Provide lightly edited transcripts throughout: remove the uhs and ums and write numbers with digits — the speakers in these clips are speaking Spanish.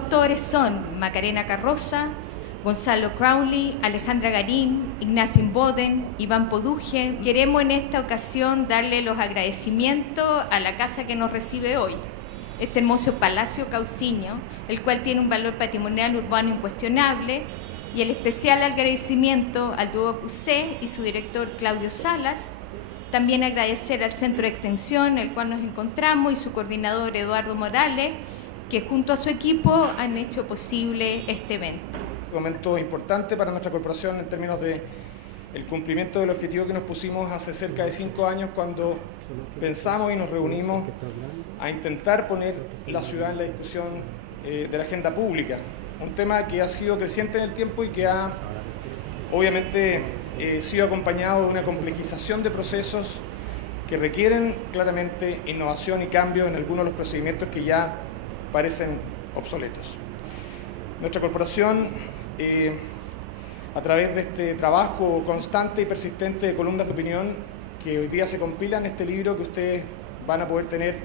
coautores son Macarena Carroza, Gonzalo Crowley, Alejandra Garín, Ignacio Boden, Iván Poduje. Queremos en esta ocasión darle los agradecimientos a la casa que nos recibe hoy, este hermoso Palacio Cauciño, el cual tiene un valor patrimonial urbano incuestionable, y el especial agradecimiento al dúo QC y su director Claudio Salas. También agradecer al Centro de Extensión, en el cual nos encontramos, y su coordinador Eduardo Morales, que junto a su equipo han hecho posible este evento. Un momento importante para nuestra corporación en términos de el cumplimiento del objetivo que nos pusimos hace cerca de 5 años cuando pensamos y nos reunimos a intentar poner la ciudad en la discusión de la agenda pública. Un tema que ha sido creciente en el tiempo y que ha obviamente sido acompañado de una complejización de procesos que requieren claramente innovación y cambio en algunos de los procedimientos que ya parecen obsoletos. Nuestra corporación, a través de este trabajo constante y persistente de columnas de opinión que hoy día se compilan en este libro que ustedes van a poder tener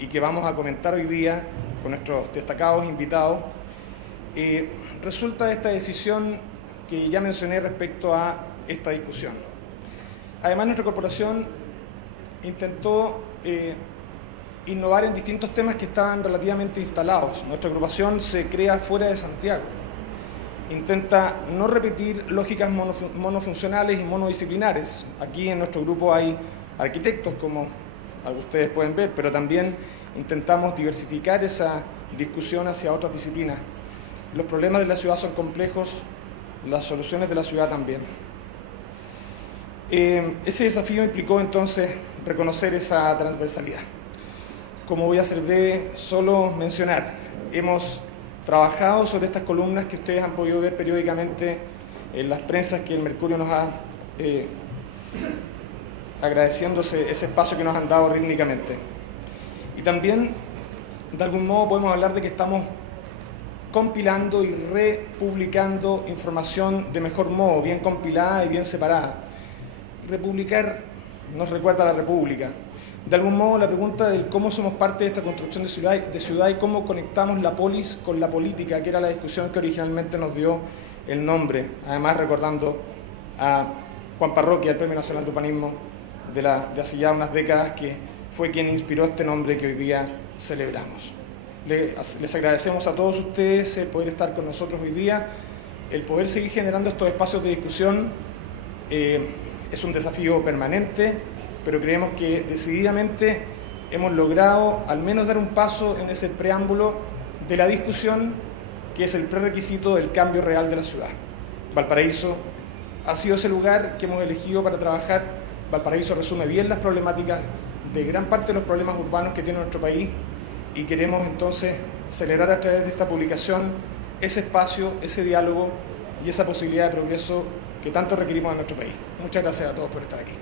y que vamos a comentar hoy día con nuestros destacados invitados, resulta de esta decisión que ya mencioné respecto a esta discusión. Además, nuestra corporación intentó innovar en distintos temas que estaban relativamente instalados. Nuestra agrupación se crea fuera de Santiago. Intenta no repetir lógicas monofuncionales y monodisciplinares. Aquí en nuestro grupo hay arquitectos, como ustedes pueden ver, pero también intentamos diversificar esa discusión hacia otras disciplinas. Los problemas de la ciudad son complejos, las soluciones de la ciudad también. Ese desafío implicó entonces reconocer esa transversalidad. Como voy a ser breve, solo mencionar, hemos trabajado sobre estas columnas que ustedes han podido ver periódicamente en las prensas que el Mercurio nos ha agradeciéndose ese espacio que nos han dado rítmicamente. Y también, de algún modo, podemos hablar de que estamos compilando y republicando información de mejor modo, bien compilada y bien separada. Republicar nos recuerda a la República. De algún modo, la pregunta del cómo somos parte de esta construcción de ciudad y cómo conectamos la polis con la política, que era la discusión que originalmente nos dio el nombre, además recordando a Juan Parroquia, el Premio Nacional de Urbanismo de hace ya unas décadas, que fue quien inspiró este nombre que hoy día celebramos. Les agradecemos a todos ustedes el poder estar con nosotros hoy día, el poder seguir generando estos espacios de discusión. Es un desafío permanente, pero creemos que decididamente hemos logrado al menos dar un paso en ese preámbulo de la discusión que es el prerequisito del cambio real de la ciudad. Valparaíso ha sido ese lugar que hemos elegido para trabajar. Valparaíso resume bien las problemáticas de gran parte de los problemas urbanos que tiene nuestro país y queremos entonces celebrar a través de esta publicación ese espacio, ese diálogo y esa posibilidad de progreso que tanto requerimos en nuestro país. Muchas gracias a todos por estar aquí.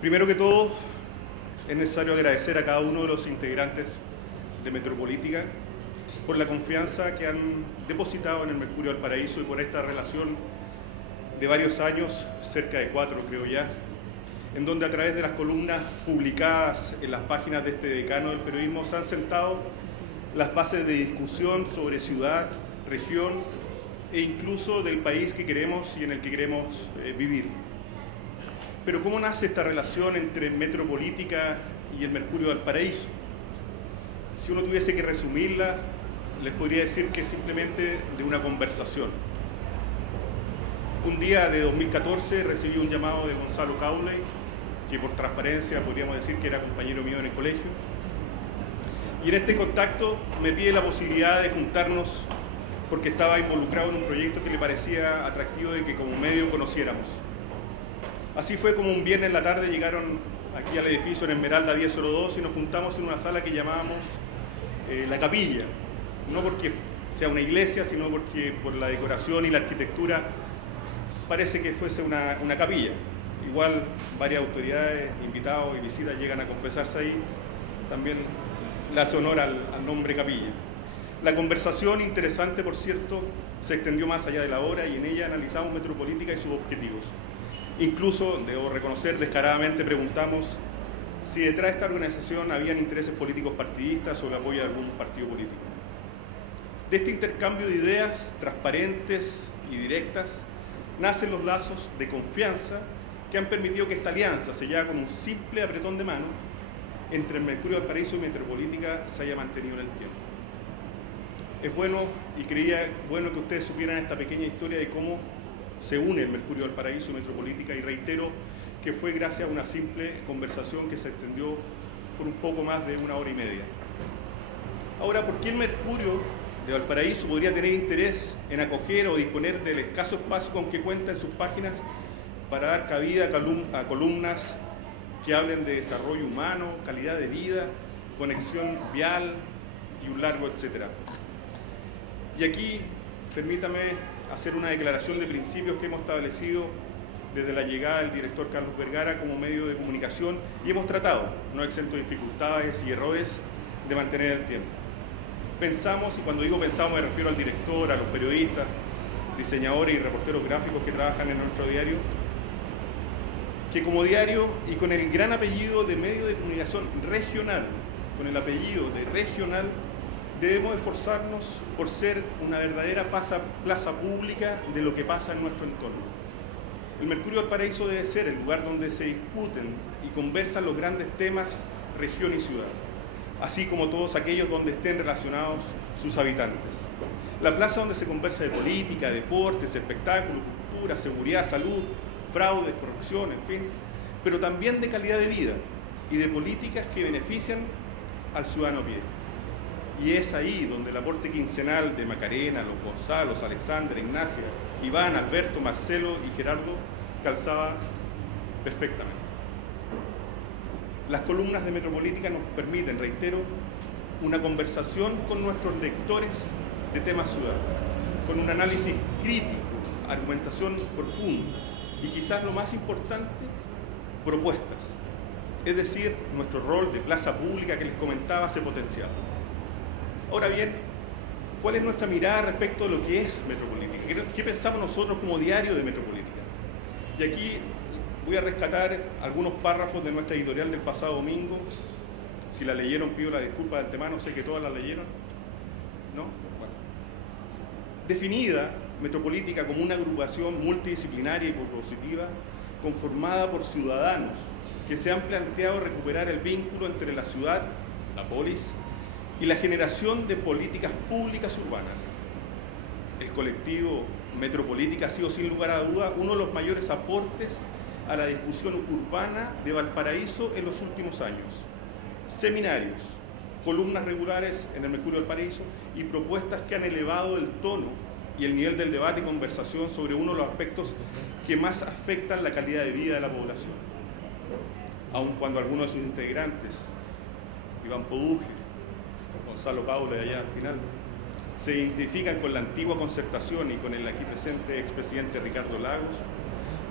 Primero que todo, es necesario agradecer a cada uno de los integrantes de Metropolítica por la confianza que han depositado en el Mercurio Valparaíso y por esta relación de varios años, cerca de 4 creo ya, en donde a través de las columnas publicadas en las páginas de este decano del periodismo se han sentado las bases de discusión sobre ciudad, región e incluso del país que queremos y en el que queremos vivir. Pero ¿cómo nace esta relación entre Metropolítica y el Mercurio Valparaíso? Si uno tuviese que resumirla, les podría decir que simplemente de una conversación. Un día de 2014 recibí un llamado de Gonzalo Crowley, que por transparencia podríamos decir que era compañero mío en el colegio, y en este contacto me pide la posibilidad de juntarnos porque estaba involucrado en un proyecto que le parecía atractivo de que como medio conociéramos. Así fue como un viernes en la tarde llegaron aquí al edificio en Esmeralda 1002 y nos juntamos en una sala que llamábamos La Capilla, no porque sea una iglesia, sino porque por la decoración y la arquitectura parece que fuese una capilla. Igual varias autoridades, invitados y visitas llegan a confesarse ahí, también le hace honor al nombre capilla. La conversación, interesante por cierto, se extendió más allá de la hora y en ella analizamos Metropolítica y sus objetivos. Incluso, debo reconocer, descaradamente preguntamos si detrás de esta organización habían intereses políticos partidistas o el apoyo de algún partido político. De este intercambio de ideas transparentes y directas nacen los lazos de confianza que han permitido que esta alianza, sellada con un simple apretón de mano entre el Mercurio de Valparaíso y Metropolítica, se haya mantenido en el tiempo. Es bueno, y creía bueno que ustedes supieran esta pequeña historia de cómo se une el Mercurio de Valparaíso y Metropolítica, y reitero que fue gracias a una simple conversación que se extendió por un poco más de 1 hora y media. Ahora, ¿por qué el Mercurio de Valparaíso podría tener interés en acoger o disponer del escaso espacio con que cuenta en sus páginas para dar cabida a columnas que hablen de desarrollo humano, calidad de vida, conexión vial y un largo etcétera? Y aquí, permítame hacer una declaración de principios que hemos establecido desde la llegada del director Carlos Vergara como medio de comunicación, y hemos tratado, no exento de dificultades y errores, de mantener el tiempo. Pensamos, y cuando digo pensamos me refiero al director, a los periodistas, diseñadores y reporteros gráficos que trabajan en nuestro diario, que como diario y con el gran apellido de medio de comunicación regional, con el apellido de regional, debemos esforzarnos por ser una verdadera plaza pública de lo que pasa en nuestro entorno. El Mercurio del Valparaíso debe ser el lugar donde se discuten y conversan los grandes temas región y ciudad, así como todos aquellos donde estén relacionados sus habitantes. La plaza donde se conversa de política, deportes, espectáculos, cultura, seguridad, salud, fraudes, corrupción, en fin, pero también de calidad de vida y de políticas que benefician al ciudadano a pie. Y es ahí donde el aporte quincenal de Macarena, los Gonzalos, Alexandra, Ignacia, Iván, Alberto, Marcelo y Gerardo calzaba perfectamente. Las columnas de Metropolítica nos permiten, reitero, una conversación con nuestros lectores de temas ciudad, con un análisis crítico, argumentación profunda y quizás lo más importante, propuestas. Es decir, nuestro rol de plaza pública que les comentaba se potenciaba. Ahora bien, ¿cuál es nuestra mirada respecto de lo que es Metropolítica? ¿Qué pensamos nosotros como diario de Metropolítica? Y aquí voy a rescatar algunos párrafos de nuestra editorial del pasado domingo. Si la leyeron, pido la disculpa de antemano, sé que todas la leyeron. ¿No? Bueno. Definida Metropolítica como una agrupación multidisciplinaria y propositiva conformada por ciudadanos que se han planteado recuperar el vínculo entre la ciudad, la polis, y la generación de políticas públicas urbanas. El colectivo Metropolítica ha sido sin lugar a duda uno de los mayores aportes a la discusión urbana de Valparaíso en los últimos años. Seminarios, columnas regulares en el Mercurio del Valparaíso y propuestas que han elevado el tono y el nivel del debate y conversación sobre uno de los aspectos que más afectan la calidad de vida de la población. Aun cuando algunos de sus integrantes, Iván Poduje, Gonzalo Caule allá al final, se identifican con la antigua concertación y con el aquí presente expresidente Ricardo Lagos,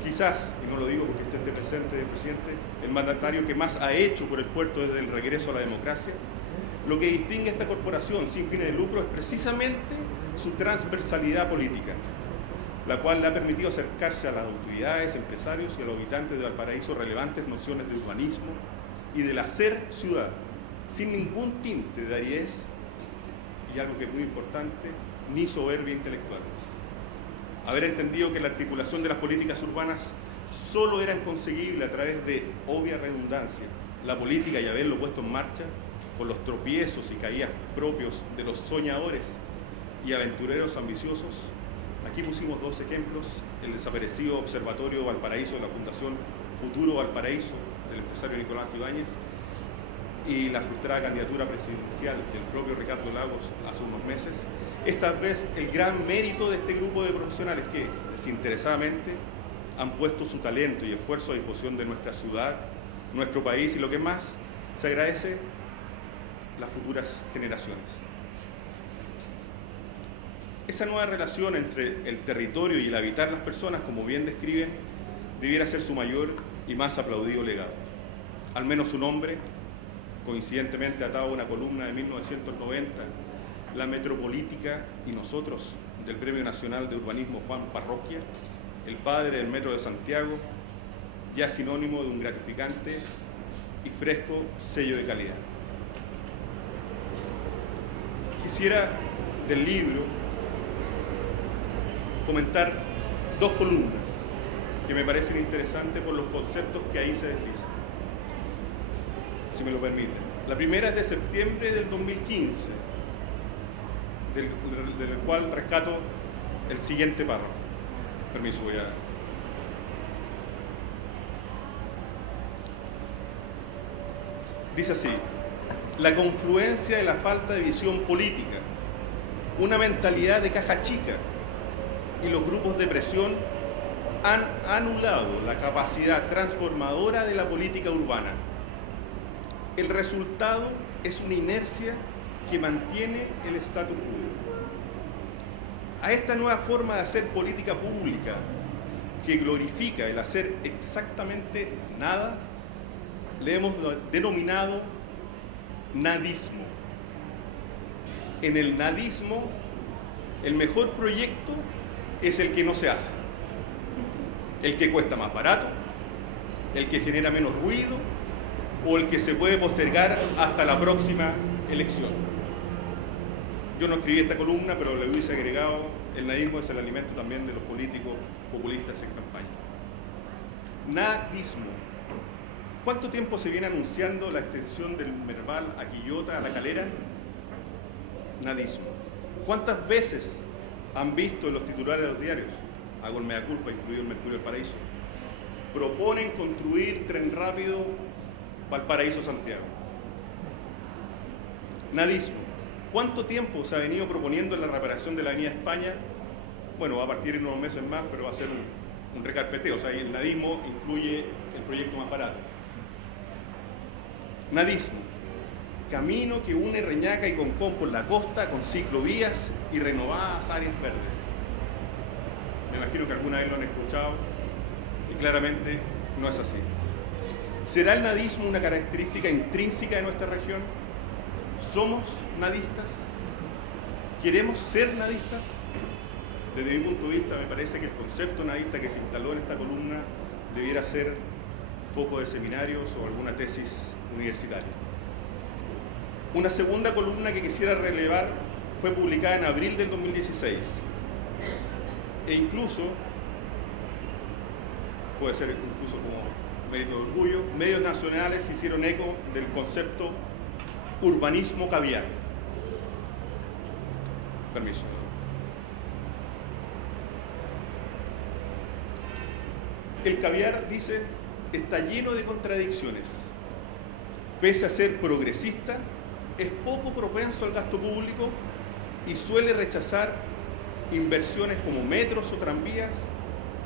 quizás, y no lo digo porque esté presente el presidente, el mandatario que más ha hecho por el puerto desde el regreso a la democracia, lo que distingue a esta corporación sin fines de lucro es precisamente su transversalidad política, la cual le ha permitido acercarse a las autoridades, empresarios y a los habitantes de Valparaíso relevantes nociones de urbanismo y del hacer ciudad, sin ningún tinte de aridez y algo que es muy importante, ni soberbia intelectual. Haber entendido que la articulación de las políticas urbanas solo eran conseguibles a través de obvia redundancia, la política y haberlo puesto en marcha con los tropiezos y caídas propios de los soñadores y aventureros ambiciosos. Aquí pusimos dos ejemplos: el desaparecido Observatorio Valparaíso de la Fundación Futuro Valparaíso del empresario Nicolás Ibáñez y la frustrada candidatura presidencial del propio Ricardo Lagos hace unos meses. Esta vez el gran mérito de este grupo de profesionales que desinteresadamente han puesto su talento y esfuerzo a disposición de nuestra ciudad, nuestro país y lo que más se agradece, las futuras generaciones. Esa nueva relación entre el territorio y el habitar las personas, como bien describen, debiera ser su mayor y más aplaudido legado. Al menos su nombre, coincidentemente atado a una columna de 1990, La Metropolítica y nosotros, del Premio Nacional de Urbanismo Juan Parroquia, el padre del Metro de Santiago, ya sinónimo de un gratificante y fresco sello de calidad. Quisiera del libro comentar dos columnas que me parecen interesantes por los conceptos que ahí se deslizan, si me lo permiten. La primera es de septiembre del 2015, del cual rescato el siguiente párrafo. Permiso, voy a... Dice así: la confluencia de la falta de visión política, una mentalidad de caja chica y los grupos de presión han anulado la capacidad transformadora de la política urbana. El resultado es una inercia que mantiene el statu quo. A esta nueva forma de hacer política pública, que glorifica el hacer exactamente nada, le hemos denominado nadismo. En el nadismo, el mejor proyecto es el que no se hace, el que cuesta más barato, el que genera menos ruido o el que se puede postergar hasta la próxima elección. Yo no escribí esta columna, pero le hubiese agregado: el nadismo es el alimento también de los políticos populistas en campaña. Nadismo. ¿Cuánto tiempo se viene anunciando la extensión del Merval a Quillota, a La Calera? Nadismo. ¿Cuántas veces han visto en los titulares de los diarios, hago el mea culpa, incluido el Mercurio del Paraíso, proponen construir tren rápido Valparaíso-Santiago? Nadismo. ¿Cuánto tiempo se ha venido proponiendo la reparación de la Avenida España? Bueno, va a partir en unos meses más, pero va a ser un recarpeteo. O sea, el nadismo incluye el proyecto más barato. Nadismo. Camino que une Reñaca y Concón por la costa con ciclovías y renovadas áreas verdes. Me imagino que alguna vez lo han escuchado y claramente no es así. ¿Será el nadismo una característica intrínseca de nuestra región? ¿Somos nadistas? ¿Queremos ser nadistas? Desde mi punto de vista, me parece que el concepto nadista que se instaló en esta columna debiera ser foco de seminarios o alguna tesis universitaria. Una segunda columna que quisiera relevar fue publicada en abril del 2016 e incluso, puede ser incluso como mérito de orgullo, medios nacionales hicieron eco del concepto urbanismo caviar. Permiso. El caviar, dice, está lleno de contradicciones. Pese a ser progresista, es poco propenso al gasto público y suele rechazar inversiones como metros o tranvías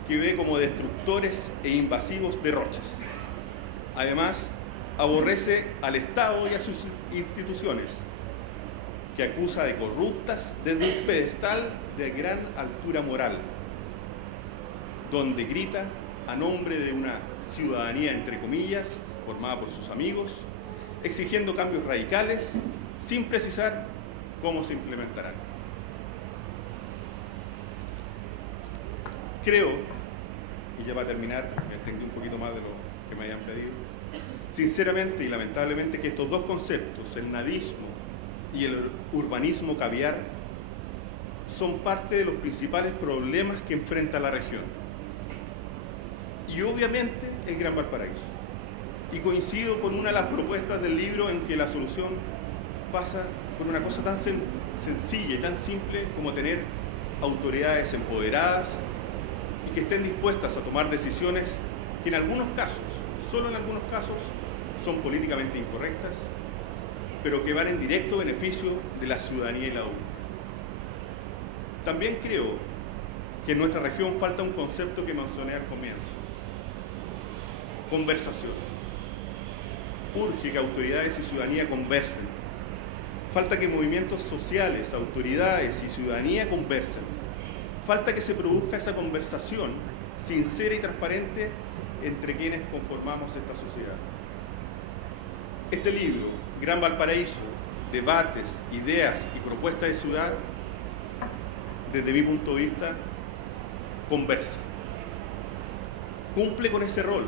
que ve como destructores e invasivos derroches. Además, aborrece al Estado y a sus instituciones, que acusa de corruptas desde un pedestal de gran altura moral, donde grita a nombre de una ciudadanía, entre comillas, formada por sus amigos, exigiendo cambios radicales sin precisar cómo se implementarán. Creo, y ya para terminar, me extendí un poquito más de lo que me hayan pedido, sinceramente y lamentablemente, que estos dos conceptos, el nadismo y el urbanismo caviar, son parte de los principales problemas que enfrenta la región. Y obviamente el Gran Valparaíso. Y coincido con una de las propuestas del libro en que la solución pasa por una cosa tan sencilla y tan simple como tener autoridades empoderadas y que estén dispuestas a tomar decisiones que en algunos casos, solo en algunos casos, son políticamente incorrectas, pero que van en directo beneficio de la ciudadanía y la urbe. También creo que en nuestra región falta un concepto que mencioné al comienzo: conversación. Urge que autoridades y ciudadanía conversen. Falta que movimientos sociales, autoridades y ciudadanía conversen. Falta que se produzca esa conversación sincera y transparente entre quienes conformamos esta sociedad. Este libro, Gran Valparaíso, debates, ideas y propuestas de ciudad, desde mi punto de vista, conversa. Cumple con ese rol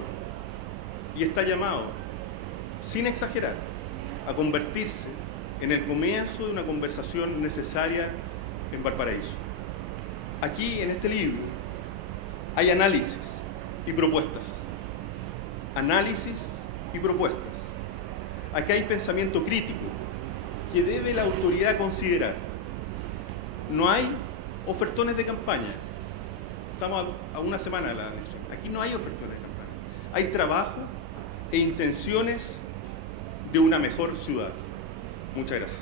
y está llamado sin exagerar, a convertirse en el comienzo de una conversación necesaria en Valparaíso. Aquí, en este libro, hay análisis y propuestas. Análisis y propuestas. Aquí hay pensamiento crítico que debe la autoridad considerar. No hay ofertones de campaña. Estamos a una semana de la elección. Aquí no hay ofertones de campaña. Hay trabajo e intenciones de una mejor ciudad. Muchas gracias.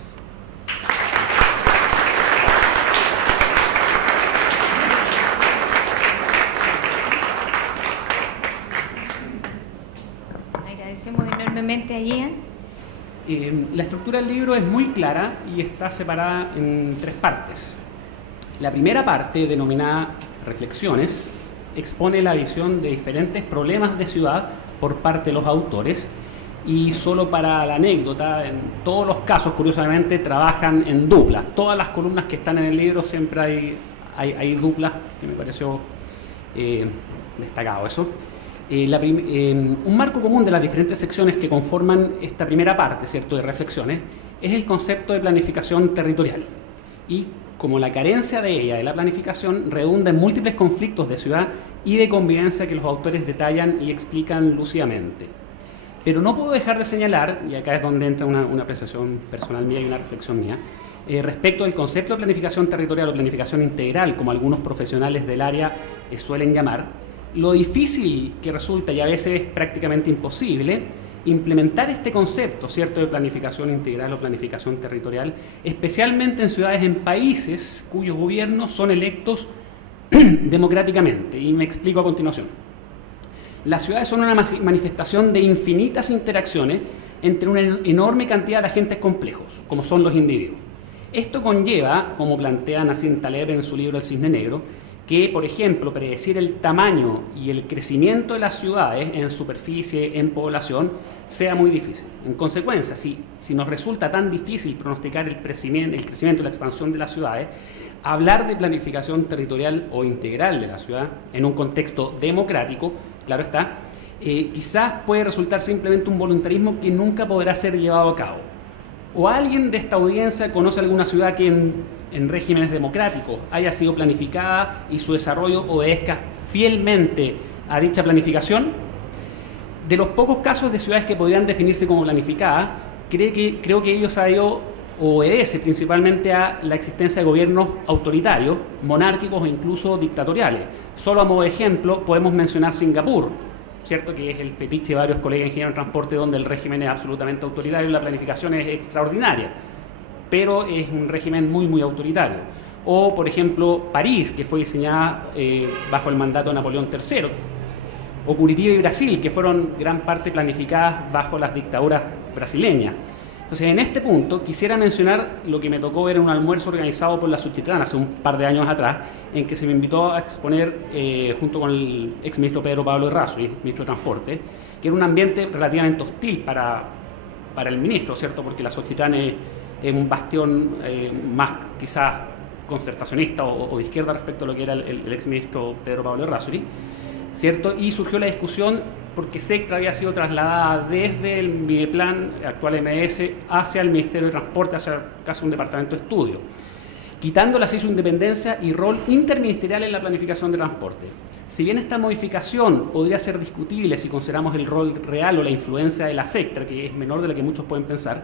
Agradecemos enormemente a Ian. La estructura del libro es muy clara y está separada en 3 partes. La primera parte, denominada Reflexiones, expone la visión de diferentes problemas de ciudad por parte de los autores, y solo para la anécdota, en todos los casos, curiosamente, trabajan en duplas. Todas las columnas que están en el libro siempre hay duplas, que me pareció destacado eso. Un marco común de las diferentes secciones que conforman esta primera parte, ¿cierto?, de reflexiones, es el concepto de planificación territorial. Y como la carencia de ella, de la planificación, redunda en múltiples conflictos de ciudad y de convivencia que los autores detallan y explican lúcidamente. Pero no puedo dejar de señalar, y acá es donde entra una apreciación personal mía y una reflexión mía, respecto al concepto de planificación territorial o planificación integral, como algunos profesionales del área suelen llamar, lo difícil que resulta, y a veces prácticamente imposible, implementar este concepto, ¿cierto?, de planificación integral o planificación territorial, especialmente en ciudades, en países cuyos gobiernos son electos democráticamente. Y me explico a continuación. Las ciudades son una manifestación de infinitas interacciones entre una enorme cantidad de agentes complejos, como son los individuos. Esto conlleva, como plantea Nassim Taleb en su libro El Cisne Negro, que, por ejemplo, predecir el tamaño y el crecimiento de las ciudades en superficie, en población, sea muy difícil. En consecuencia, si nos resulta tan difícil pronosticar el crecimiento y la expansión de las ciudades, hablar de planificación territorial o integral de la ciudad en un contexto democrático, claro está, quizás puede resultar simplemente un voluntarismo que nunca podrá ser llevado a cabo. ¿O alguien de esta audiencia conoce alguna ciudad que en regímenes democráticos haya sido planificada y su desarrollo obedezca fielmente a dicha planificación? De los pocos casos de ciudades que podrían definirse como planificadas, creo que ellos obedece principalmente a la existencia de gobiernos autoritarios, monárquicos e incluso dictatoriales. Solo a modo de ejemplo podemos mencionar Singapur, ¿cierto?, que es el fetiche de varios colegas ingenieros en transporte, donde el régimen es absolutamente autoritario y la planificación es extraordinaria, pero es un régimen muy, muy autoritario. O, por ejemplo, París, que fue diseñada bajo el mandato de Napoleón III. O Curitiba y Brasil, que fueron gran parte planificadas bajo las dictaduras brasileñas. Entonces, en este punto, quisiera mencionar lo que me tocó ver en un almuerzo organizado por la Subchitrana hace un par de años atrás, en que se me invitó a exponer, junto con el exministro Pedro Pablo Errázuriz, ministro de Transporte, que era un ambiente relativamente hostil para el ministro, ¿cierto?, porque la Subchitrana es un bastión más quizás concertacionista o de izquierda respecto a lo que era el exministro Pedro Pablo Errázuriz, ¿cierto? Y surgió la discusión porque Sectra había sido trasladada desde el Mideplan, actual MS, hacia el Ministerio de Transporte, hacia casi un departamento de estudio, quitándole así su independencia y rol interministerial en la planificación de transporte. Si bien esta modificación podría ser discutible si consideramos el rol real o la influencia de la Sectra, que es menor de lo que muchos pueden pensar,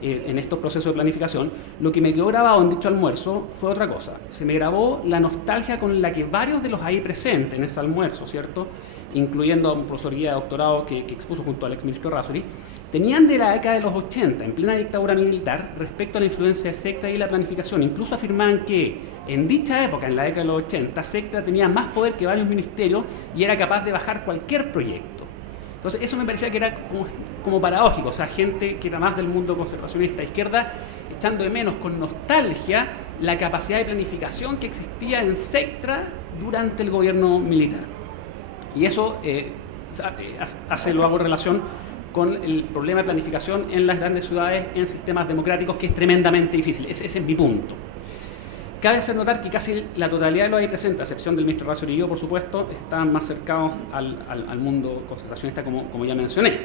en estos procesos de planificación, lo que me quedó grabado en dicho almuerzo fue otra cosa. Se me grabó la nostalgia con la que varios de los ahí presentes en ese almuerzo, ¿cierto?, incluyendo a un profesor guía de doctorado que expuso junto al exministro Errázuriz, tenían de la década de los 80, en plena dictadura militar, respecto a la influencia de Sectra y la planificación. Incluso afirmaban que en dicha época, en la década de los 80, Sectra tenía más poder que varios ministerios y era capaz de bajar cualquier proyecto. Entonces eso me parecía que era como paradójico, o sea, gente que era más del mundo conservacionista izquierda, echando de menos con nostalgia la capacidad de planificación que existía en Sectra durante el gobierno militar. Y eso lo hago en relación con el problema de planificación en las grandes ciudades, en sistemas democráticos, que es tremendamente difícil. Ese es mi punto. Cabe hacer notar que casi la totalidad de los ahí presentes, a excepción del ministro Errázuriz y yo, por supuesto, están más cercanos al mundo conservacionista, como ya mencioné.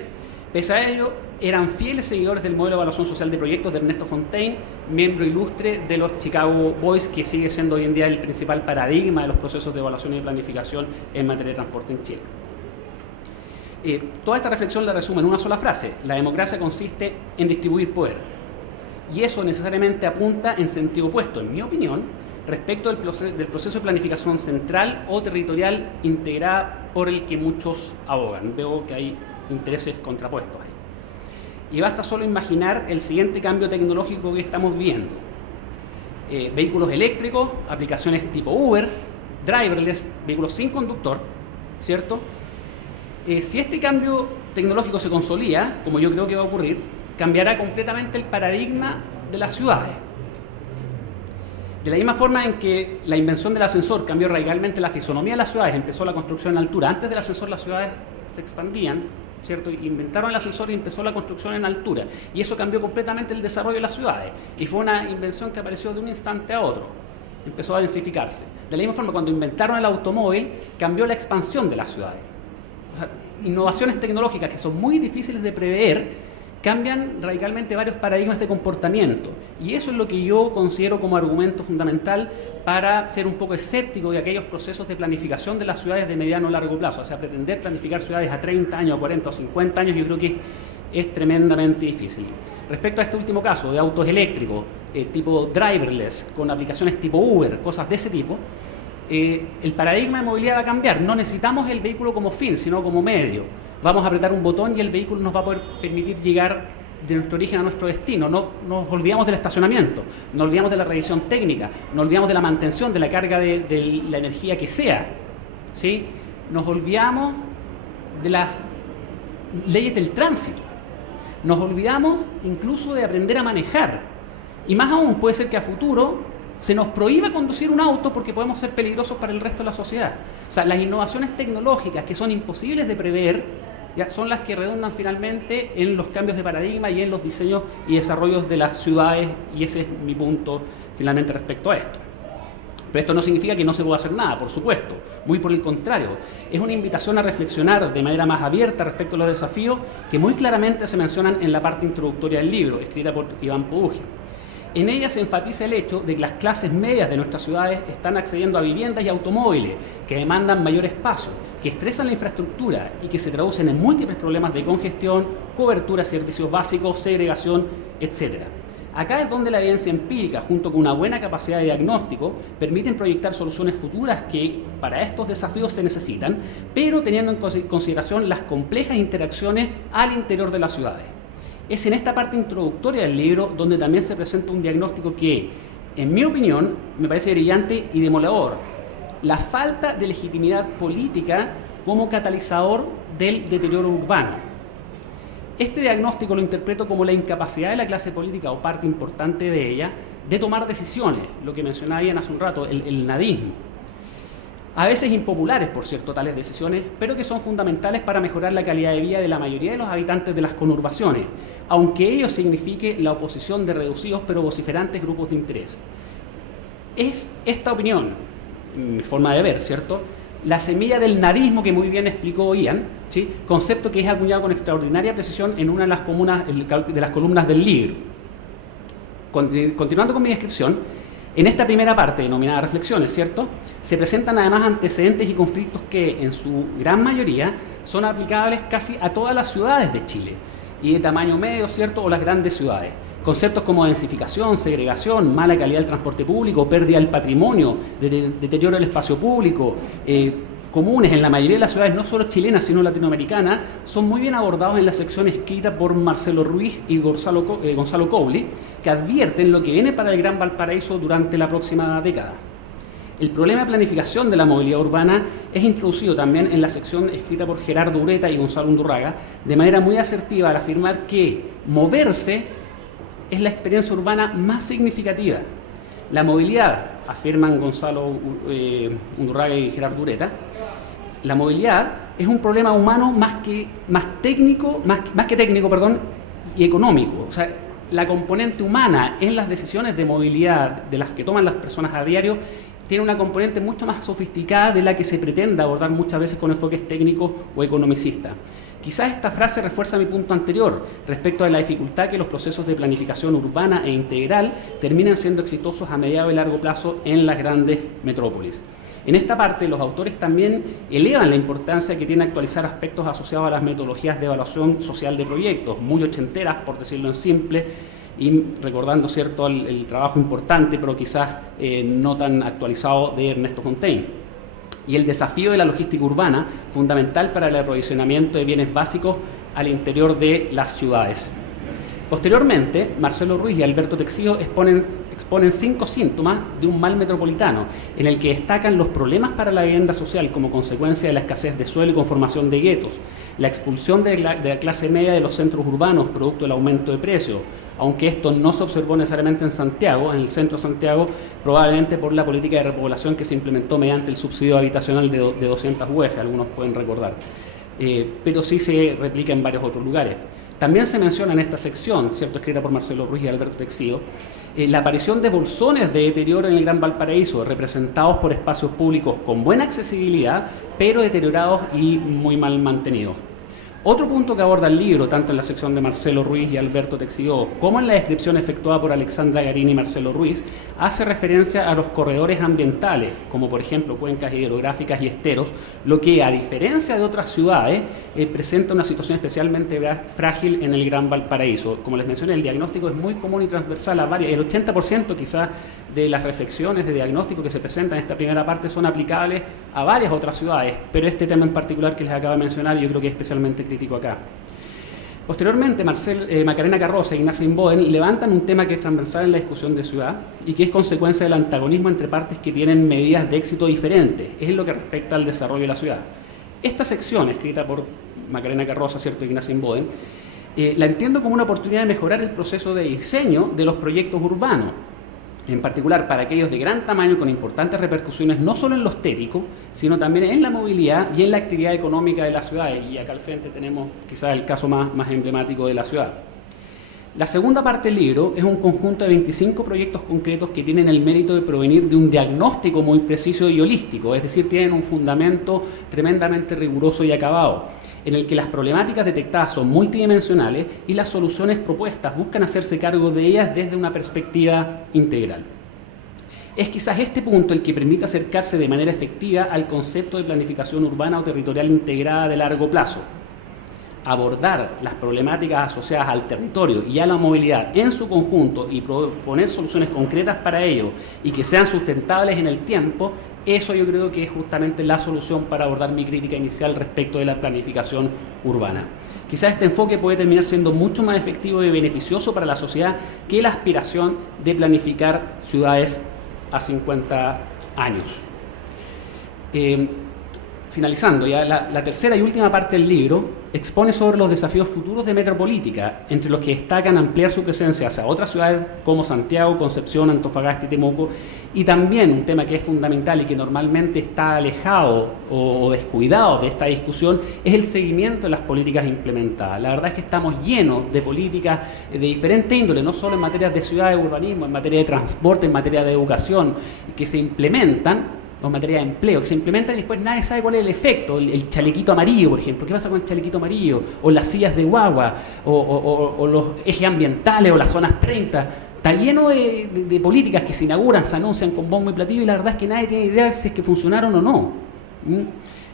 Pese a ello, eran fieles seguidores del modelo de evaluación social de proyectos de Ernesto Fontaine, miembro ilustre de los Chicago Boys, que sigue siendo hoy en día el principal paradigma de los procesos de evaluación y de planificación en materia de transporte en Chile. Toda esta reflexión la resumo en una sola frase: la democracia consiste en distribuir poder. Y eso necesariamente apunta en sentido opuesto, en mi opinión, respecto del proceso de planificación central o territorial integrada por el que muchos abogan. Veo que hay intereses contrapuestos ahí. Y basta solo imaginar el siguiente cambio tecnológico que estamos viendo. Vehículos eléctricos, aplicaciones tipo Uber, driverless, vehículos sin conductor, ¿cierto? Si este cambio tecnológico se consolida, como yo creo que va a ocurrir, cambiará completamente el paradigma de las ciudades. De la misma forma en que la invención del ascensor cambió radicalmente la fisonomía de las ciudades, empezó la construcción en altura. Antes del ascensor las ciudades se expandían, ¿cierto? Inventaron el ascensor y empezó la construcción en altura. Y eso cambió completamente el desarrollo de las ciudades. Y fue una invención que apareció de un instante a otro. Empezó a densificarse. De la misma forma, cuando inventaron el automóvil, cambió la expansión de las ciudades. O sea, innovaciones tecnológicas que son muy difíciles de prever cambian radicalmente varios paradigmas de comportamiento. Y eso es lo que yo considero como argumento fundamental para ser un poco escéptico de aquellos procesos de planificación de las ciudades de mediano o largo plazo. O sea, pretender planificar ciudades a 30 años, a 40 o 50 años, yo creo que es tremendamente difícil. Respecto a este último caso de autos eléctricos, tipo driverless, con aplicaciones tipo Uber, cosas de ese tipo, el paradigma de movilidad va a cambiar. No necesitamos el vehículo como fin, sino como medio. Vamos a apretar un botón y el vehículo nos va a poder permitir llegar de nuestro origen a nuestro destino. No nos olvidamos del estacionamiento, nos olvidamos de la revisión técnica, nos olvidamos de la mantención, de la carga de la energía que sea, ¿sí? Nos olvidamos de las leyes del tránsito, nos olvidamos incluso de aprender a manejar. Y más aún, puede ser que a futuro se nos prohíba conducir un auto porque podemos ser peligrosos para el resto de la sociedad. O sea, las innovaciones tecnológicas que son imposibles de prever, ya, son las que redundan finalmente en los cambios de paradigma y en los diseños y desarrollos de las ciudades, y ese es mi punto finalmente respecto a esto. Pero esto no significa que no se pueda hacer nada, por supuesto, muy por el contrario. Es una invitación a reflexionar de manera más abierta respecto a los desafíos que muy claramente se mencionan en la parte introductoria del libro, escrita por Iván Poduje. En ella se enfatiza el hecho de que las clases medias de nuestras ciudades están accediendo a viviendas y automóviles que demandan mayor espacio, que estresan la infraestructura y que se traducen en múltiples problemas de congestión, cobertura de servicios básicos, segregación, etc. Acá es donde la evidencia empírica, junto con una buena capacidad de diagnóstico, permiten proyectar soluciones futuras que para estos desafíos se necesitan, pero teniendo en consideración las complejas interacciones al interior de las ciudades. Es en esta parte introductoria del libro donde también se presenta un diagnóstico que, en mi opinión, me parece brillante y demoledor: la falta de legitimidad política como catalizador del deterioro urbano. Este diagnóstico lo interpreto como la incapacidad de la clase política, o parte importante de ella, de tomar decisiones, lo que mencionaba Ian hace un rato, el nadismo. A veces impopulares, por cierto, tales decisiones, pero que son fundamentales para mejorar la calidad de vida de la mayoría de los habitantes de las conurbaciones, aunque ello signifique la oposición de reducidos pero vociferantes grupos de interés. Es esta opinión, mi forma de ver, ¿cierto?, la semilla del nadismo que muy bien explicó Ian, ¿sí?, concepto que es acuñado con extraordinaria precisión en una de las columnas del libro. Continuando con mi descripción, en esta primera parte, denominada Reflexiones, ¿cierto?, se presentan además antecedentes y conflictos que, en su gran mayoría, son aplicables casi a todas las ciudades de Chile, y de tamaño medio, ¿cierto?, o las grandes ciudades. Conceptos como densificación, segregación, mala calidad del transporte público, pérdida del patrimonio, deterioro del espacio público, comunes en la mayoría de las ciudades, no solo chilenas, sino latinoamericanas, son muy bien abordados en la sección escrita por Marcelo Ruiz y Gonzalo Couli, que advierten lo que viene para el Gran Valparaíso durante la próxima década. El problema de planificación de la movilidad urbana es introducido también en la sección escrita por Gerardo Ureta y Gonzalo Undurraga, de manera muy asertiva al afirmar que moverse es la experiencia urbana más significativa. La movilidad, afirman Gonzalo Undurraga y Gerardo Ureta, la movilidad es un problema humano más que técnico y económico. O sea, la componente humana en las decisiones de movilidad de las que toman las personas a diario tiene una componente mucho más sofisticada de la que se pretende abordar muchas veces con enfoques técnicos o economicistas. Quizás esta frase refuerza mi punto anterior respecto a la dificultad que los procesos de planificación urbana e integral terminan siendo exitosos a mediano y largo plazo en las grandes metrópolis. En esta parte, los autores también elevan la importancia que tiene actualizar aspectos asociados a las metodologías de evaluación social de proyectos, muy ochenteras, por decirlo en simple, y recordando, ¿cierto?, el trabajo importante, pero quizás no tan actualizado, de Ernesto Fontaine. Y el desafío de la logística urbana, fundamental para el aprovisionamiento de bienes básicos al interior de las ciudades. Posteriormente, Marcelo Ruiz y Alberto Teixedo exponen 5 síntomas de un mal metropolitano, en el que destacan los problemas para la vivienda social como consecuencia de la escasez de suelo y conformación de guetos, la expulsión de la clase media de los centros urbanos producto del aumento de precios, aunque esto no se observó necesariamente en Santiago, en el centro de Santiago, probablemente por la política de repoblación que se implementó mediante el subsidio habitacional de 200 UF, algunos pueden recordar, pero sí se replica en varios otros lugares. También se menciona en esta sección, ¿cierto?, escrita por Marcelo Ruiz y Alberto Teixedo, la aparición de bolsones de deterioro en el Gran Valparaíso, representados por espacios públicos con buena accesibilidad, pero deteriorados y muy mal mantenidos. Otro punto que aborda el libro, tanto en la sección de Marcelo Ruiz y Alberto Teixedo, como en la descripción efectuada por Alexandra Garín y Marcelo Ruiz, hace referencia a los corredores ambientales, como por ejemplo cuencas hidrográficas y esteros, lo que, a diferencia de otras ciudades, presenta una situación especialmente frágil en el Gran Valparaíso. Como les mencioné, el diagnóstico es muy común y transversal a varias. El 80% quizás de las reflexiones de diagnóstico que se presentan en esta primera parte son aplicables a varias otras ciudades, pero este tema en particular que les acabo de mencionar yo creo que es especialmente crítico acá. Posteriormente, Macarena Carroza e Ignacio Boden levantan un tema que es transversal en la discusión de ciudad y que es consecuencia del antagonismo entre partes que tienen medidas de éxito diferentes, es lo que respecta al desarrollo de la ciudad. Esta sección, escrita por Macarena Carroza, ¿cierto?, y Ignacio Boden, la entiendo como una oportunidad de mejorar el proceso de diseño de los proyectos urbanos, en particular para aquellos de gran tamaño con importantes repercusiones no solo en lo estético, sino también en la movilidad y en la actividad económica de las ciudades. Y acá al frente tenemos quizás el caso más emblemático de la ciudad. La segunda parte del libro es un conjunto de 25 proyectos concretos que tienen el mérito de provenir de un diagnóstico muy preciso y holístico, es decir, tienen un fundamento tremendamente riguroso y acabado, en el que las problemáticas detectadas son multidimensionales y las soluciones propuestas buscan hacerse cargo de ellas desde una perspectiva integral. Es quizás este punto el que permite acercarse de manera efectiva al concepto de planificación urbana o territorial integrada de largo plazo. Abordar las problemáticas asociadas al territorio y a la movilidad en su conjunto y proponer soluciones concretas para ello y que sean sustentables en el tiempo, eso yo creo que es justamente la solución para abordar mi crítica inicial respecto de la planificación urbana. Quizás este enfoque puede terminar siendo mucho más efectivo y beneficioso para la sociedad que la aspiración de planificar ciudades a 50 años. Finalizando, ya la tercera y última parte del libro expone sobre los desafíos futuros de Metropolítica, entre los que destacan ampliar su presencia hacia otras ciudades como Santiago, Concepción, Antofagasta y Temuco, y también un tema que es fundamental y que normalmente está alejado o descuidado de esta discusión, es el seguimiento de las políticas implementadas. La verdad es que estamos llenos de políticas de diferente índole, no solo en materia de ciudad y urbanismo, en materia de transporte, en materia de educación, que se implementan, o en materia de empleo, que se implementan y después nadie sabe cuál es el efecto. El chalequito amarillo, por ejemplo, ¿qué pasa con el chalequito amarillo? O las sillas de guagua, o los ejes ambientales, o las zonas 30. Está lleno de políticas que se inauguran, se anuncian con bombo y platillo, y la verdad es que nadie tiene idea de si es que funcionaron o no.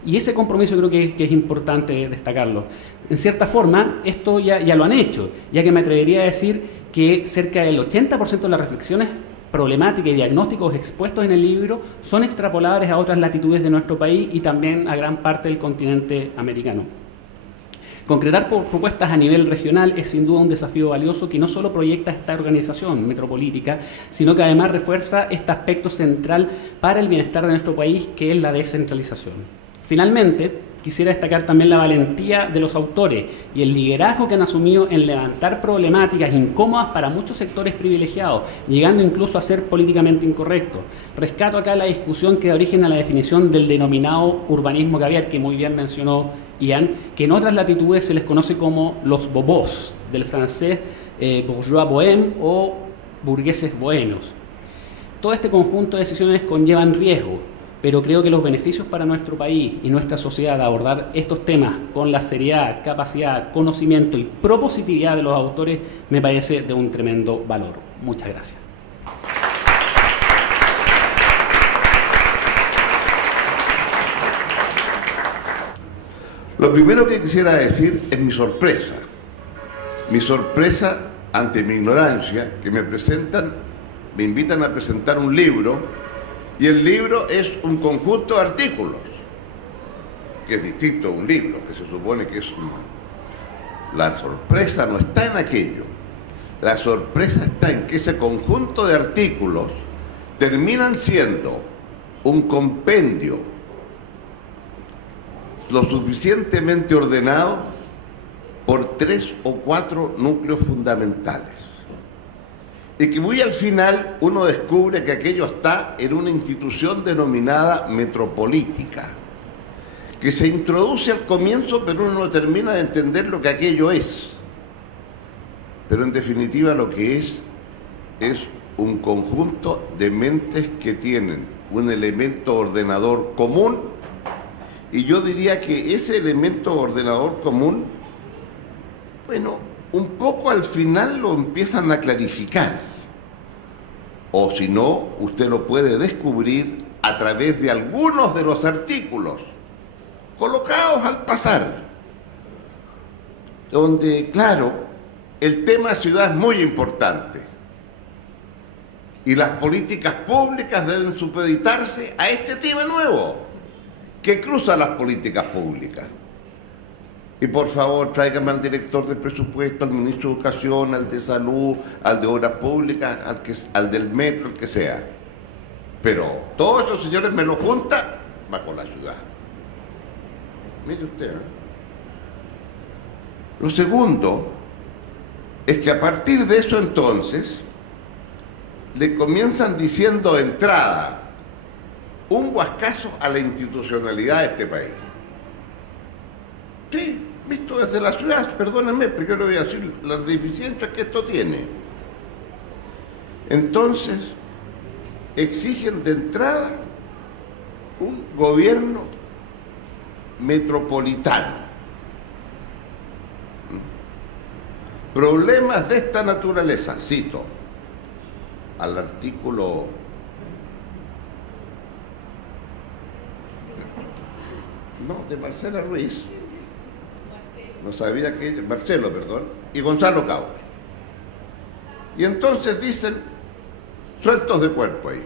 Y ese compromiso creo que es importante destacarlo. En cierta forma, esto ya lo han hecho, ya que me atrevería a decir que cerca del 80% de las reflexiones problemáticas y diagnósticos expuestos en el libro son extrapolables a otras latitudes de nuestro país y también a gran parte del continente americano. Concretar propuestas a nivel regional es sin duda un desafío valioso que no solo proyecta esta organización metropolítica, sino que además refuerza este aspecto central para el bienestar de nuestro país, que es la descentralización. Finalmente, quisiera destacar también la valentía de los autores y el liderazgo que han asumido en levantar problemáticas incómodas para muchos sectores privilegiados, llegando incluso a ser políticamente incorrectos. Rescato acá la discusión que da origen a la definición del denominado urbanismo caviar, que muy bien mencionó Ian, que en otras latitudes se les conoce como los bobos, del francés bourgeois bohème o burgueses bohemios. Todo este conjunto de decisiones conllevan riesgo, pero creo que los beneficios para nuestro país y nuestra sociedad de abordar estos temas con la seriedad, capacidad, conocimiento y propositividad de los autores me parece de un tremendo valor. Muchas gracias. Lo primero que quisiera decir es mi sorpresa. Mi sorpresa ante mi ignorancia, que me invitan a presentar un libro, y el libro es un conjunto de artículos, que es distinto a un libro, que se supone que es uno. La sorpresa no está en aquello. La sorpresa está en que ese conjunto de artículos terminan siendo un compendio lo suficientemente ordenado por 3 o 4 núcleos fundamentales. Y que muy al final uno descubre que aquello está en una institución denominada metropolítica, que se introduce al comienzo, pero uno no termina de entender lo que aquello es. Pero en definitiva lo que es un conjunto de mentes que tienen un elemento ordenador común. Y yo diría que ese elemento ordenador común, bueno, un poco al final lo empiezan a clarificar. O si no, usted lo puede descubrir a través de algunos de los artículos colocados al pasar, donde, claro, el tema ciudad es muy importante. Y las políticas públicas deben supeditarse a este tema nuevo, que cruza las políticas públicas. Y por favor, tráigame al director de presupuesto, al ministro de Educación, al de Salud, al de Obras Públicas, al del Metro, el que sea. Pero todos esos señores me lo juntan bajo la ciudad. Mire usted, ¿eh? Lo segundo es que a partir de eso entonces le comienzan diciendo de entrada un guascazo a la institucionalidad de este país. Sí, visto desde la ciudad, perdónenme, pero yo le voy a decir las deficiencias que esto tiene. Entonces, exigen de entrada un gobierno metropolitano. Problemas de esta naturaleza, cito al artículo de Marcela Ruiz, no sabía que Marcelo, perdón, y Gonzalo Cao. Y entonces dicen, sueltos de cuerpo ahí,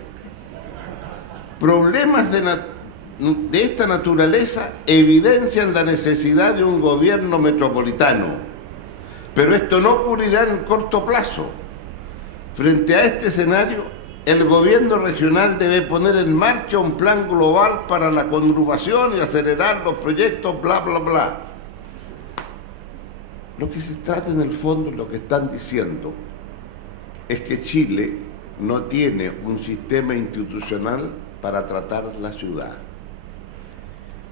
problemas de esta naturaleza evidencian la necesidad de un gobierno metropolitano, pero esto no ocurrirá en el corto plazo. Frente a este escenario, el gobierno regional debe poner en marcha un plan global para la conurbación y acelerar los proyectos, bla, bla, bla. Lo que se trata en el fondo, lo que están diciendo, es que Chile no tiene un sistema institucional para tratar la ciudad.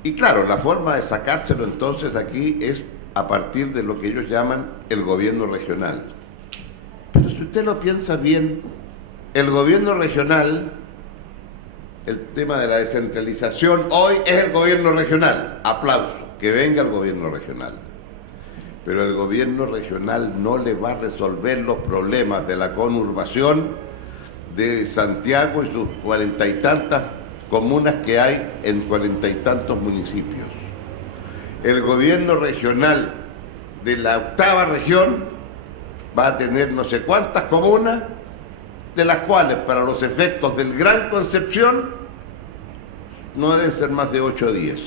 Y claro, la forma de sacárselo entonces aquí es a partir de lo que ellos llaman el gobierno regional. Pero si usted lo piensa bien, el gobierno regional, el tema de la descentralización, hoy es el gobierno regional. Aplauso, que venga el gobierno regional. Pero el gobierno regional no le va a resolver los problemas de la conurbación de Santiago y sus 40 y tantas comunas que hay en 40 y tantos municipios. El gobierno regional de la 8ª región va a tener no sé cuántas comunas, de las cuales para los efectos del Gran Concepción no deben ser más de 8 o 10.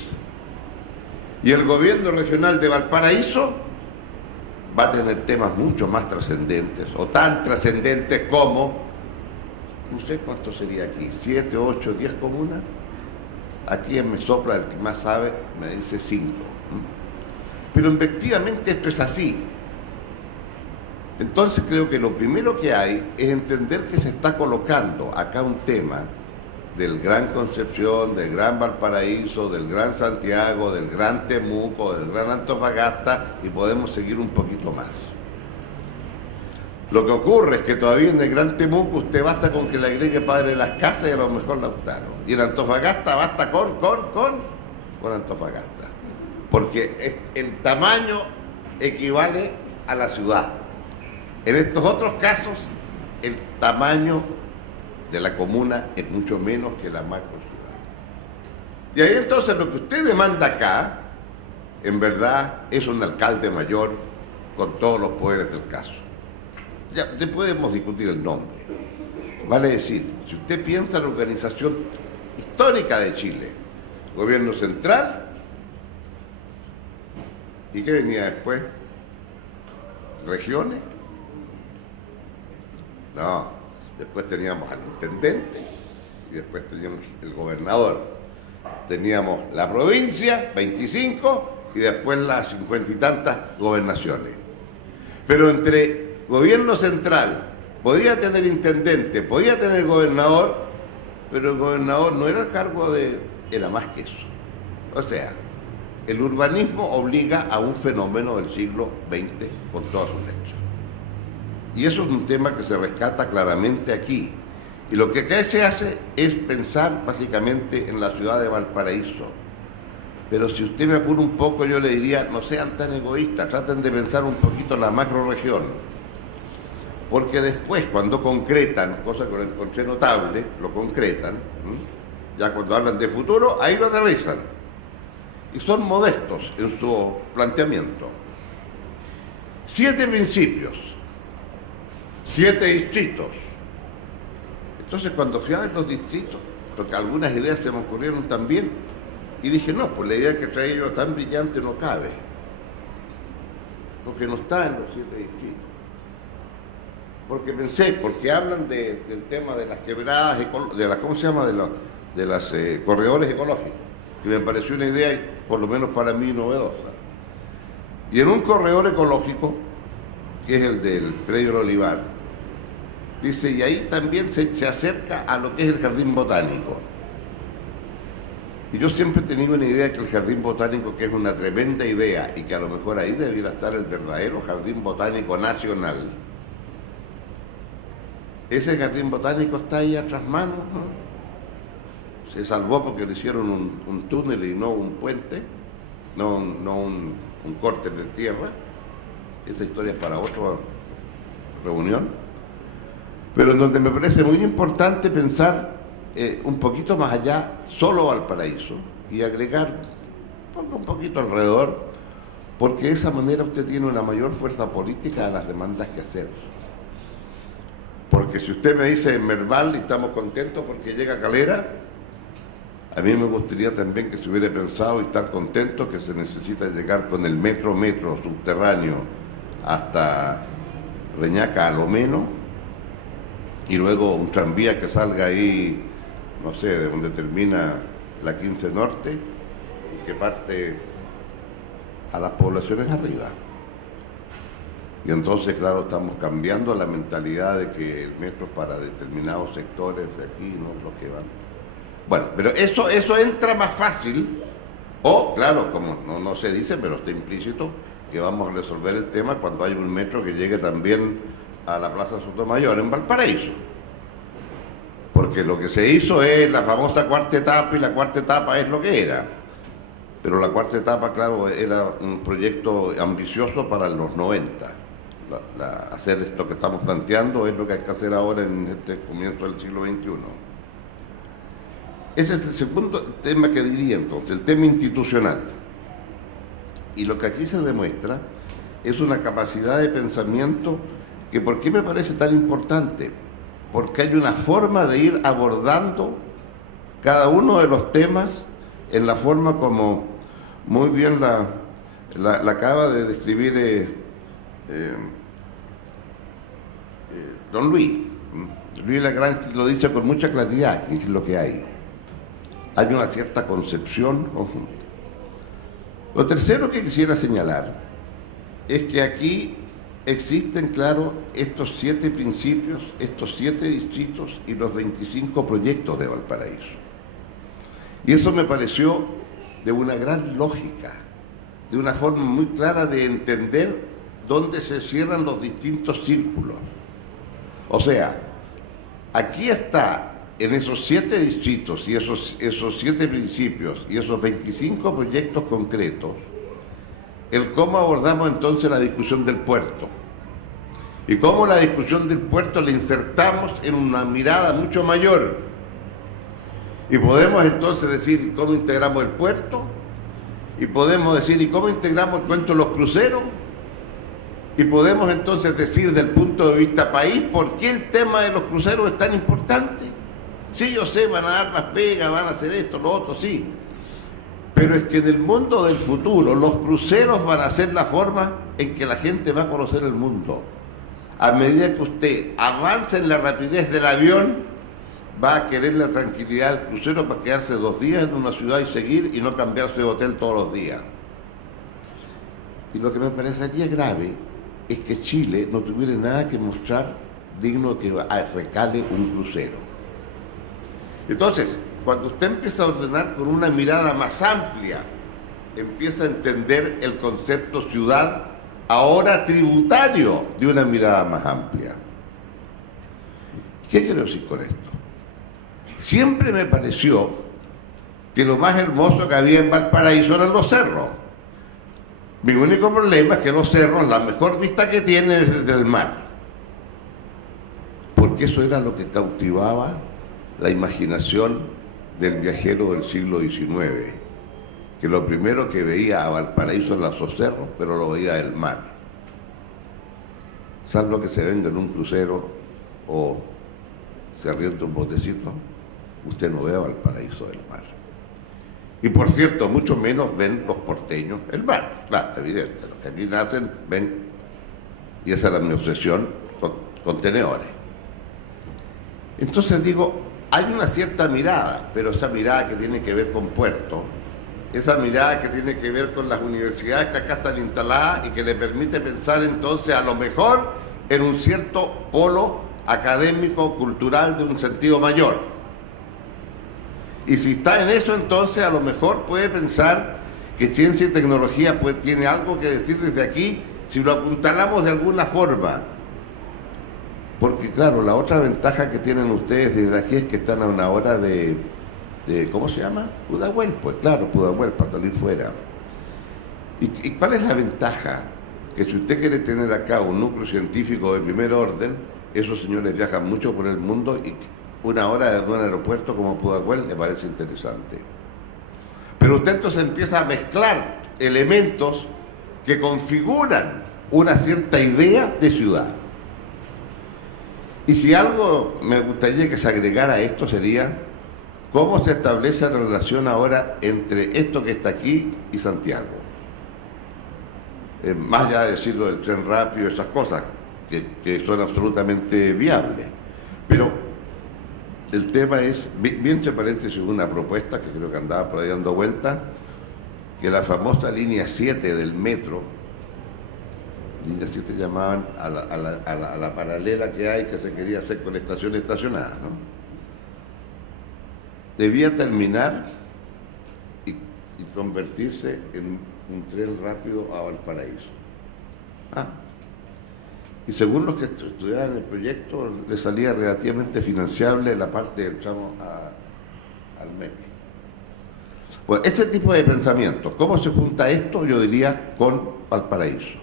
Y el gobierno regional de Valparaíso va a tener temas mucho más trascendentes, o tan trascendentes como, no sé cuánto sería aquí, 7, 8, 10 comunas. Aquí me sopla el que más sabe, me dice 5. Pero efectivamente esto es así. Entonces creo que lo primero que hay es entender que se está colocando acá un tema del Gran Concepción, del Gran Valparaíso, del Gran Santiago, del Gran Temuco, del Gran Antofagasta, y podemos seguir un poquito más. Lo que ocurre es que todavía en el Gran Temuco usted basta con que le agregue Padre Las Casas y a lo mejor Lautaro. Y en Antofagasta basta con Antofagasta. Porque el tamaño equivale a la ciudad. En estos otros casos, el tamaño de la comuna es mucho menos que la macro ciudad. Y ahí entonces lo que usted demanda acá, en verdad, es un alcalde mayor con todos los poderes del caso. Ya podemos discutir el nombre. Vale decir, si usted piensa en la organización histórica de Chile, gobierno central, ¿y qué venía después? ¿Regiones? No, después teníamos al intendente y después teníamos el gobernador. Teníamos la provincia, 25, y después las 50 y tantas gobernaciones. Pero entre gobierno central, podía tener intendente, podía tener gobernador, pero el gobernador no era el cargo de... era más que eso. O sea, el urbanismo obliga a un fenómeno del siglo XX con todas sus letras. Y eso es un tema que se rescata claramente aquí. Y lo que acá se hace es pensar básicamente en la ciudad de Valparaíso. Pero si usted me apura un poco, yo le diría, no sean tan egoístas, traten de pensar un poquito en la macrorregión. Porque después, cuando concretan, cosa que lo encontré notable, lo concretan, ya cuando hablan de futuro, ahí lo aterrizan. Y son modestos en su planteamiento. 7 principios, 7 distritos. Entonces, cuando fui a ver los distritos, porque algunas ideas se me ocurrieron también, y dije, no, pues la idea que traía yo tan brillante no cabe, porque no está en los 7 distritos. Porque pensé, porque hablan del tema de las quebradas, de las, ¿cómo se llama? De los corredores ecológicos, y me pareció una idea, por lo menos para mí, novedosa. Y en un corredor ecológico, que es el del Predio del Olivar, dice, y ahí también se acerca a lo que es el jardín botánico. Y yo siempre he tenido una idea que el jardín botánico, que es una tremenda idea, y que a lo mejor ahí debiera estar el verdadero jardín botánico nacional. Ese jardín botánico está ahí a trasmano, ¿no? Se salvó porque le hicieron un túnel y no un puente, no un corte de tierra. Esa historia es para otra reunión. Pero en donde me parece muy importante pensar un poquito más allá, solo Valparaíso, y agregar un poquito alrededor, porque de esa manera usted tiene una mayor fuerza política a las demandas que hacer. Porque si usted me dice en Merval y estamos contentos porque llega Calera, a mí me gustaría también que se hubiera pensado y estar contentos que se necesita llegar con el metro subterráneo hasta Reñaca a lo menos, y luego un tranvía que salga ahí, no sé, de donde termina la 15 Norte y que parte a las poblaciones arriba. Y entonces, claro, estamos cambiando la mentalidad de que el metro es para determinados sectores de aquí, no los que van. Bueno, pero eso entra más fácil, o, claro, como no se dice, pero está implícito, que vamos a resolver el tema cuando haya un metro que llegue también a la Plaza Sotomayor en Valparaíso. Porque lo que se hizo es la famosa cuarta etapa, y la cuarta etapa es lo que era. Pero la cuarta etapa, claro, era un proyecto ambicioso para los 90. Hacer esto que estamos planteando es lo que hay que hacer ahora en este comienzo del siglo XXI. Ese es el segundo tema que diría entonces, el tema institucional. Y lo que aquí se demuestra es una capacidad de pensamiento que, ¿por qué me parece tan importante? Porque hay una forma de ir abordando cada uno de los temas en la forma como muy bien la acaba de describir don Luis. Luis Lagrange lo dice con mucha claridad, que es lo que hay. Hay una cierta concepción conjunta. Lo tercero que quisiera señalar es que aquí existen, claro, estos 7 principios, estos 7 distritos y los 25 proyectos de Valparaíso. Y eso me pareció de una gran lógica, de una forma muy clara de entender dónde se cierran los distintos círculos. O sea, aquí está, en esos 7 distritos y esos 7 principios y esos 25 proyectos concretos, el cómo abordamos entonces la discusión del puerto. Y cómo la discusión del puerto la insertamos en una mirada mucho mayor. Y podemos entonces decir cómo integramos el puerto, y podemos decir y cómo integramos el cuento de los cruceros, y podemos entonces decir desde el punto de vista país por qué el tema de los cruceros es tan importante. Sí, yo sé, van a dar más pega, van a hacer esto, lo otro, sí. Pero es que en el mundo del futuro los cruceros van a ser la forma en que la gente va a conocer el mundo. A medida que usted avance en la rapidez del avión, va a querer la tranquilidad del crucero para quedarse 2 días en una ciudad y seguir y no cambiarse de hotel todos los días. Y lo que me parecería grave es que Chile no tuviera nada que mostrar digno que recale un crucero. Entonces, cuando usted empieza a ordenar con una mirada más amplia, empieza a entender el concepto ciudad ahora tributario de una mirada más amplia. ¿Qué quiero decir con esto? Siempre me pareció que lo más hermoso que había en Valparaíso eran los cerros. Mi único problema es que los cerros, la mejor vista que tienen es desde el mar. Porque eso era lo que cautivaba la imaginación del viajero del siglo XIX. Que lo primero que veía a Valparaíso eran los cerros, pero lo veía del mar. Salvo que se venga en un crucero o se arrienda un botecito, usted no ve a Valparaíso del mar. Y por cierto, mucho menos ven los porteños el mar. Claro, evidente, los que aquí nacen ven, y esa era mi obsesión, contenedores. Entonces digo, hay una cierta mirada, pero esa mirada que tiene que ver con puerto, esa mirada que tiene que ver con las universidades que acá están instaladas y que le permite pensar entonces a lo mejor en un cierto polo académico, cultural de un sentido mayor. Y si está en eso, entonces a lo mejor puede pensar que ciencia y tecnología pues tiene algo que decir desde aquí si lo apuntalamos de alguna forma. Porque claro, la otra ventaja que tienen ustedes desde aquí es que están a una hora de ¿cómo se llama? Pudahuel, pues claro, Pudahuel, para salir fuera. ¿Y cuál es la ventaja? Que si usted quiere tener acá un núcleo científico de primer orden, esos señores viajan mucho por el mundo y 1 hora de un aeropuerto como Pudahuel le parece interesante. Pero usted entonces empieza a mezclar elementos que configuran una cierta idea de ciudad. Y si algo me gustaría que se agregara a esto sería cómo se establece la relación ahora entre esto que está aquí y Santiago. Más allá de decirlo del tren rápido, esas cosas que son absolutamente viables. Pero el tema es, bien entre paréntesis, una propuesta que creo que andaba por ahí dando vuelta, que la famosa línea 7 del metro, línea 7 llamaban a la paralela que hay, que se quería hacer con estaciones estacionadas, ¿no? Debía terminar y convertirse en un tren rápido a Valparaíso. Y según los que estudiaban el proyecto, le salía relativamente financiable la parte del tramo al metro. Pues ese tipo de pensamiento, ¿cómo se junta esto? Yo diría con Valparaíso.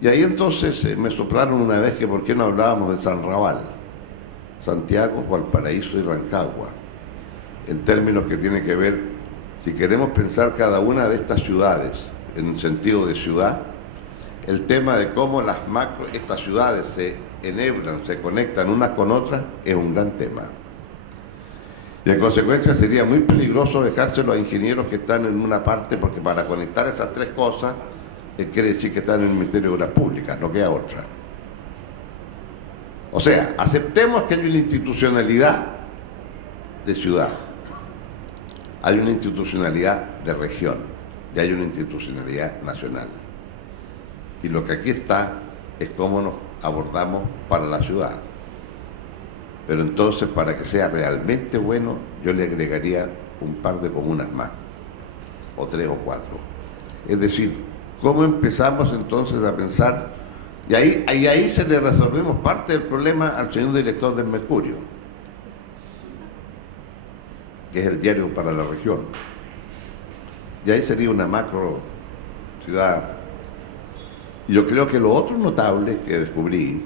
Y ahí entonces me soplaron una vez que por qué no hablábamos de San Raval, Santiago, Valparaíso y Rancagua, en términos que tienen que ver, si queremos pensar cada una de estas ciudades en sentido de ciudad, el tema de cómo estas ciudades se enhebran, se conectan unas con otras, es un gran tema. Y en consecuencia sería muy peligroso dejárselo a ingenieros que están en una parte, porque para conectar esas 3 cosas, quiere decir que están en el Ministerio de Obras Públicas, no queda otra. O sea, aceptemos que hay una institucionalidad de ciudad, hay una institucionalidad de región y hay una institucionalidad nacional. Y lo que aquí está es cómo nos abordamos para la ciudad. Pero entonces, para que sea realmente bueno, yo le agregaría un par de comunas más, o 3 o 4. Es decir, ¿cómo empezamos entonces a pensar Y ahí se le resolvemos parte del problema al señor director del Mercurio, que es el diario para la región. Y ahí sería una macro ciudad. Y yo creo que lo otro notable que descubrí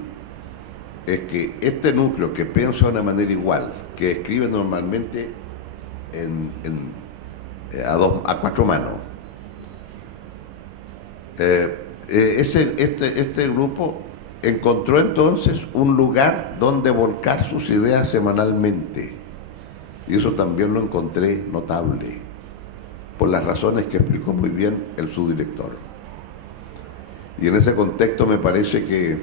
es que este núcleo que piensa de una manera igual, que escribe normalmente a cuatro manos, este grupo encontró entonces un lugar donde volcar sus ideas semanalmente. Y eso también lo encontré notable, por las razones que explicó muy bien el subdirector. Y en ese contexto me parece que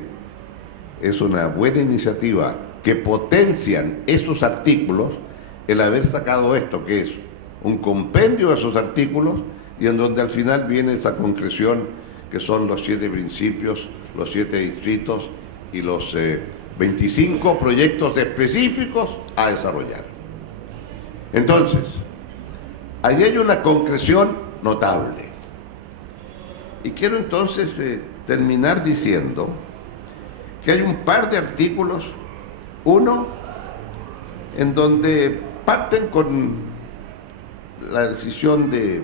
es una buena iniciativa que potencian esos artículos, el haber sacado esto, que es un compendio de esos artículos, y en donde al final viene esa concreción que son los 7 principios, los 7 distritos y los 25 proyectos específicos a desarrollar. Entonces, ahí hay una concreción notable. Y quiero entonces terminar diciendo que hay un par de artículos, uno en donde parten con la decisión de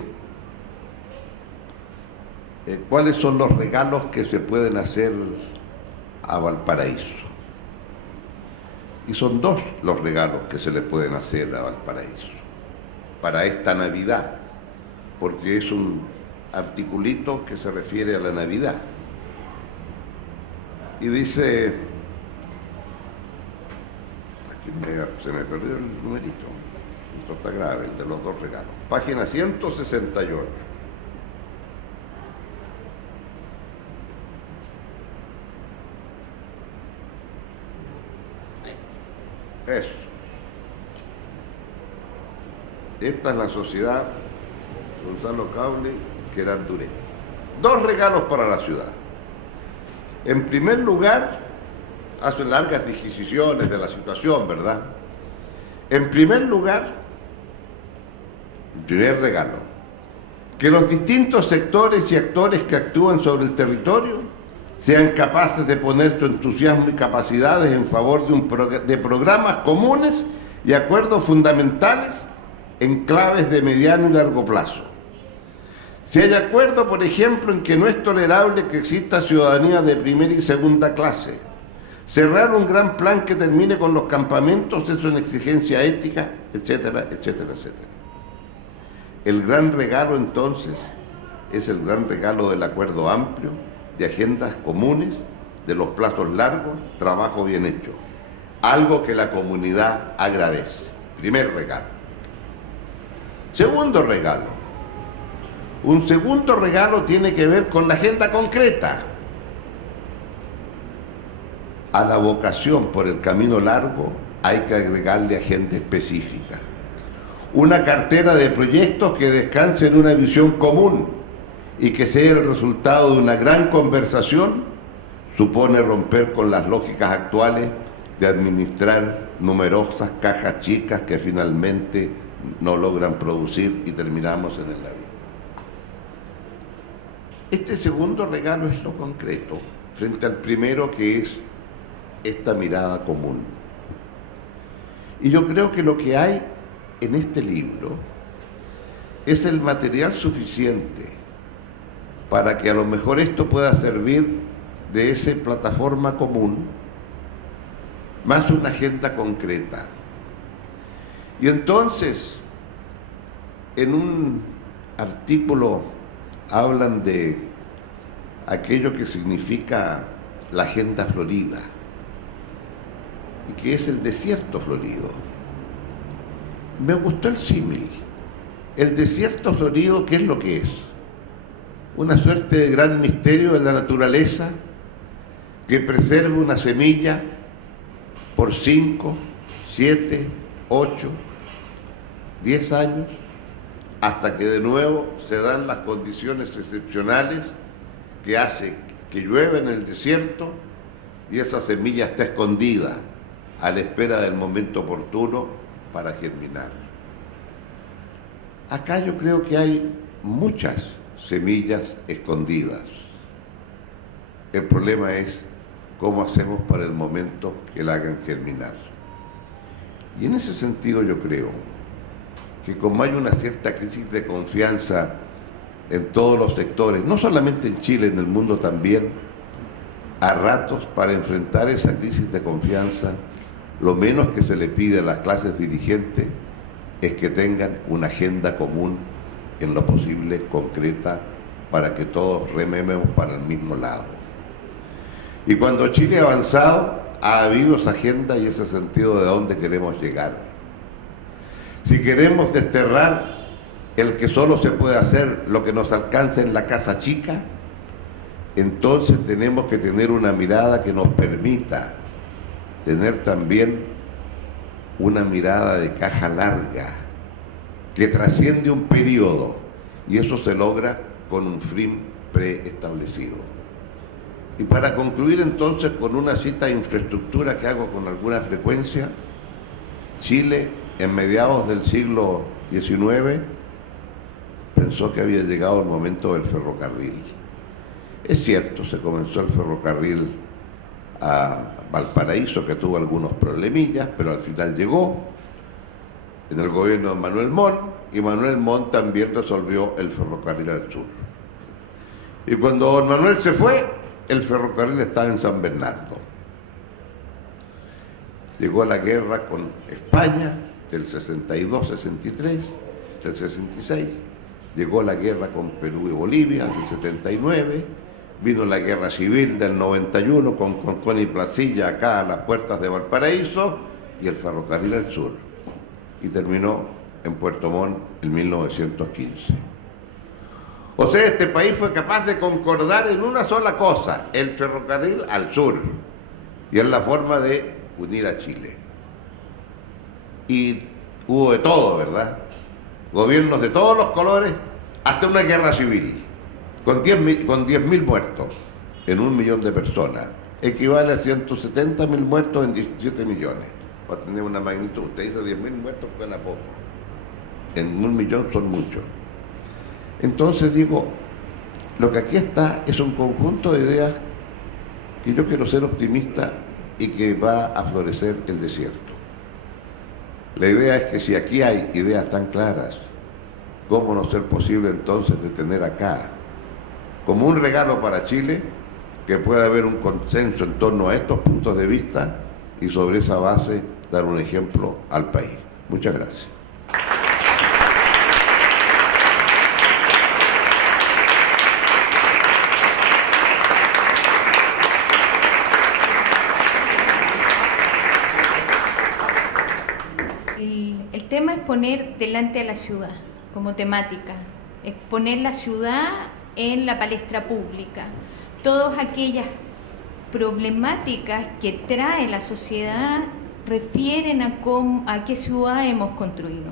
cuáles son los regalos que se pueden hacer a Valparaíso. Y son 2 los regalos que se le pueden hacer a Valparaíso para esta Navidad, porque es un articulito que se refiere a la Navidad. Y dice, aquí se me perdió el numerito, esto está grave, el de los 2 regalos, página 168. Eso. Esta es la sociedad Gonzalo Cable, Gerard Duret. 2 regalos para la ciudad. En primer lugar, hacen largas disquisiciones de la situación, ¿verdad? En primer lugar, el primer regalo, que los distintos sectores y actores que actúan sobre el territorio sean capaces de poner su entusiasmo y capacidades en favor de programas comunes y acuerdos fundamentales en claves de mediano y largo plazo. Si hay acuerdo, por ejemplo, en que no es tolerable que exista ciudadanía de primera y segunda clase, cerrar un gran plan que termine con los campamentos es una exigencia ética, etcétera, etcétera, etcétera. El gran regalo, entonces, es el gran regalo del acuerdo amplio, de agendas comunes, de los plazos largos, trabajo bien hecho. Algo que la comunidad agradece. Primer regalo. Segundo regalo. Un segundo regalo tiene que ver con la agenda concreta. A la vocación por el camino largo hay que agregarle agenda específica. Una cartera de proyectos que descanse en una visión común y que sea el resultado de una gran conversación, supone romper con las lógicas actuales de administrar numerosas cajas chicas que finalmente no logran producir y terminamos en el labio. Este segundo regalo es lo concreto, frente al primero, que es esta mirada común. Y yo creo que lo que hay en este libro es el material suficiente para que a lo mejor esto pueda servir de esa plataforma común, más una agenda concreta. Y entonces, en un artículo hablan de aquello que significa la agenda florida, y que es el desierto florido. Me gustó el símil. El desierto florido, ¿qué es lo que es? Una suerte de gran misterio de la naturaleza que preserva una semilla por 5, 7, 8, 10 años, hasta que de nuevo se dan las condiciones excepcionales que hace que llueva en el desierto y esa semilla está escondida a la espera del momento oportuno para germinar. Acá yo creo que hay muchas semillas escondidas El problema es cómo hacemos para el momento que la hagan germinar. Y en ese sentido yo creo que como hay una cierta crisis de confianza en todos los sectores, no solamente en Chile, en el mundo también, a ratos para enfrentar esa crisis de confianza, lo menos que se le pide a las clases dirigentes es que tengan una agenda común, en lo posible concreta, para que todos rememos para el mismo lado. Y cuando Chile ha avanzado, ha habido esa agenda y ese sentido de dónde queremos llegar. Si queremos desterrar el que solo se puede hacer lo que nos alcanza en la casa chica, entonces tenemos que tener una mirada que nos permita tener también una mirada de caja larga, que trasciende un periodo, y eso se logra con un fin preestablecido. Y para concluir entonces con una cita de infraestructura que hago con alguna frecuencia, Chile en mediados del siglo XIX pensó que había llegado el momento del ferrocarril. Es cierto, se comenzó el ferrocarril a Valparaíso, que tuvo algunos problemillas, pero al final llegó en el gobierno de Manuel Montt, y Manuel Montt también resolvió el ferrocarril al sur. Y cuando don Manuel se fue, el ferrocarril estaba en San Bernardo. Llegó la guerra con España del 62-63, del 66, llegó la guerra con Perú y Bolivia del 79, vino la guerra civil del 91 con Concón y Placilla acá a las puertas de Valparaíso, y el ferrocarril al sur, y terminó en Puerto Montt en 1915. O sea, este país fue capaz de concordar en una sola cosa, el ferrocarril al sur, y es la forma de unir a Chile. Y hubo de todo, ¿verdad? Gobiernos de todos los colores, hasta una guerra civil, con 10.000 muertos en 1 millón de personas. Equivale a 170.000 muertos en 17 millones. Para tener una magnitud, usted dice 10.000 muertos, suena poco. En 1 millón son muchos. Entonces digo, lo que aquí está es un conjunto de ideas que yo quiero ser optimista y que va a florecer el desierto. La idea es que si aquí hay ideas tan claras, ¿cómo no ser posible entonces de tener acá, como un regalo para Chile, que pueda haber un consenso en torno a estos puntos de vista y sobre esa base dar un ejemplo al país? Muchas gracias. El tema es poner delante a la ciudad como temática, es poner la ciudad en la palestra pública. Todas aquellas problemáticas que trae la sociedad refieren a qué ciudad hemos construido.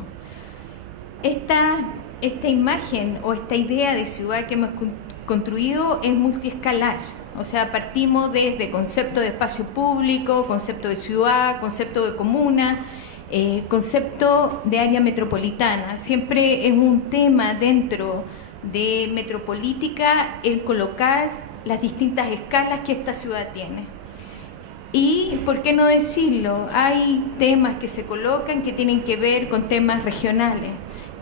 Esta imagen o esta idea de ciudad que hemos construido es multiescalar. O sea, partimos desde concepto de espacio público, concepto de ciudad, concepto de comuna, concepto de área metropolitana. Siempre es un tema dentro de metropolítica el colocar las distintas escalas que esta ciudad tiene. Y, ¿por qué no decirlo? Hay temas que se colocan que tienen que ver con temas regionales,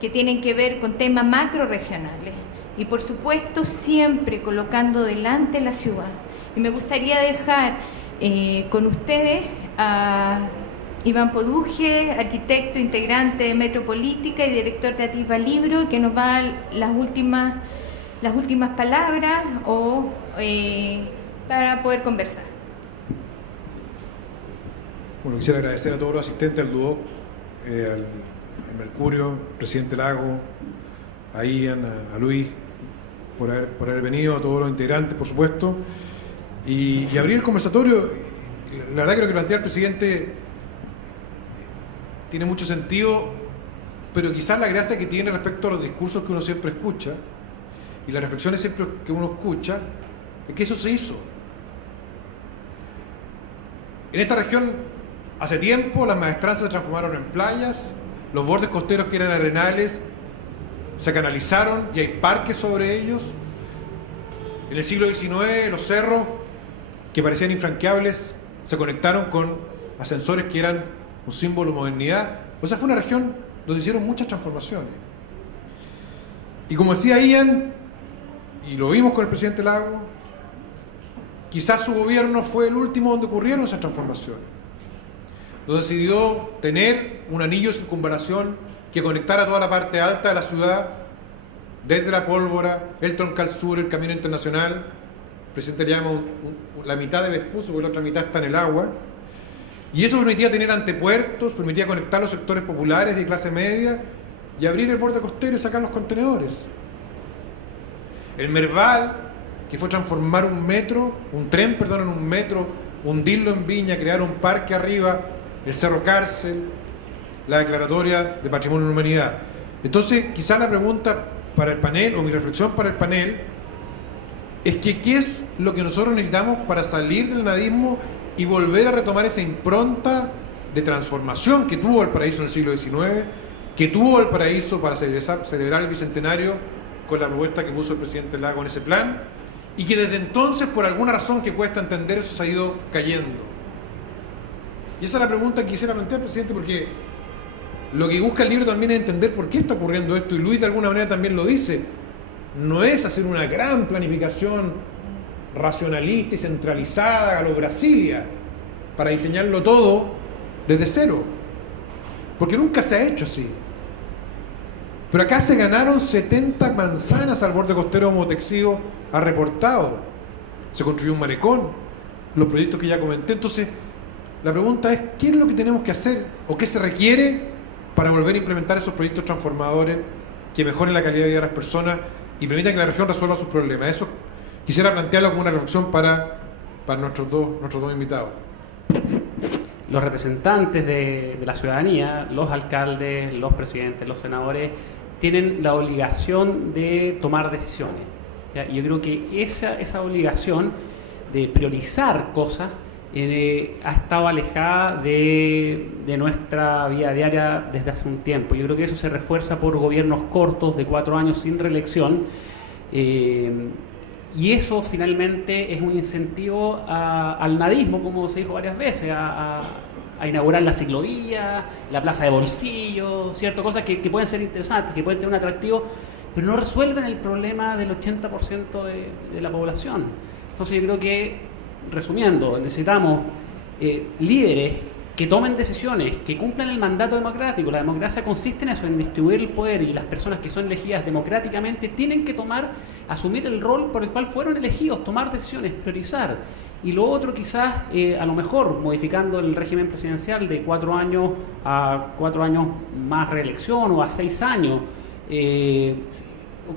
que tienen que ver con temas macro-regionales. Y, por supuesto, siempre colocando delante la ciudad. Y me gustaría dejar con ustedes a Iván Poduje, arquitecto integrante de Metropolítica y director de Atisba Libro, que nos va a dar las últimas palabras para poder conversar. Bueno, quisiera agradecer a todos los asistentes, al DUOC, al Mercurio, presidente Lago, a Ian, a Luis, por haber venido, a todos los integrantes, por supuesto, y abrir el conversatorio. La verdad que lo que plantea el presidente tiene mucho sentido, pero quizás la gracia que tiene respecto a los discursos que uno siempre escucha y las reflexiones siempre que uno escucha es que eso se hizo. En esta región, hace tiempo, las maestranzas se transformaron en playas, los bordes costeros que eran arenales se canalizaron y hay parques sobre ellos. En el siglo XIX los cerros que parecían infranqueables se conectaron con ascensores que eran un símbolo de modernidad. O sea, fue una región donde hicieron muchas transformaciones. Y como decía Ian, y lo vimos con el presidente Lagos, quizás su gobierno fue el último donde ocurrieron esas transformaciones, donde decidió tener un anillo de circunvalación que conectara toda la parte alta de la ciudad, desde la Pólvora, el Troncal Sur, el Camino Internacional. El presidente le llama la mitad de Vespucio, porque la otra mitad está en el agua. Y eso permitía tener antepuertos, permitía conectar los sectores populares de clase media y abrir el borde costero y sacar los contenedores. El Merval, que fue transformar un tren en un metro, hundirlo en Viña, crear un parque arriba, el Cerro Cárcel, la declaratoria de Patrimonio de la Humanidad. Entonces, quizás la pregunta para el panel, o mi reflexión para el panel, es que ¿qué es lo que nosotros necesitamos para salir del nadismo y volver a retomar esa impronta de transformación que tuvo Valparaíso en el siglo XIX, que tuvo Valparaíso para celebrar el Bicentenario con la propuesta que puso el presidente Lagos en ese plan, y que desde entonces, por alguna razón que cuesta entender, eso se ha ido cayendo? Y esa es la pregunta que quisiera plantear, presidente, porque lo que busca el libro también es entender por qué está ocurriendo esto, y Luis de alguna manera también lo dice. No es hacer una gran planificación racionalista y centralizada a lo Brasilia para diseñarlo todo desde cero, porque nunca se ha hecho así. Pero acá se ganaron 70 manzanas al borde costero de Motexío, ha reportado. Se construyó un malecón, los proyectos que ya comenté. Entonces, la pregunta es, ¿qué es lo que tenemos que hacer o qué se requiere para volver a implementar esos proyectos transformadores que mejoren la calidad de vida de las personas y permitan que la región resuelva sus problemas? Eso quisiera plantearlo como una reflexión para nuestros dos invitados. Los representantes de la ciudadanía, los alcaldes, los presidentes, los senadores, tienen la obligación de tomar decisiones. ¿Ya? Yo creo que esa obligación de priorizar cosas ha estado alejada de nuestra vida diaria desde hace un tiempo. Yo creo que eso se refuerza por gobiernos cortos de 4 años sin reelección, y eso finalmente es un incentivo al nadismo, como se dijo varias veces, a inaugurar la ciclovía, la plaza de bolsillo, ¿cierto? Cosas que pueden ser interesantes, que pueden tener un atractivo, pero no resuelven el problema del 80% de la población. Entonces yo creo que, resumiendo, necesitamos líderes que tomen decisiones, que cumplan el mandato democrático. La democracia consiste en eso, en distribuir el poder, y las personas que son elegidas democráticamente tienen que asumir el rol por el cual fueron elegidos, tomar decisiones, priorizar. Y lo otro, quizás, a lo mejor, modificando el régimen presidencial de 4 años a 4 años más reelección, o a 6 años.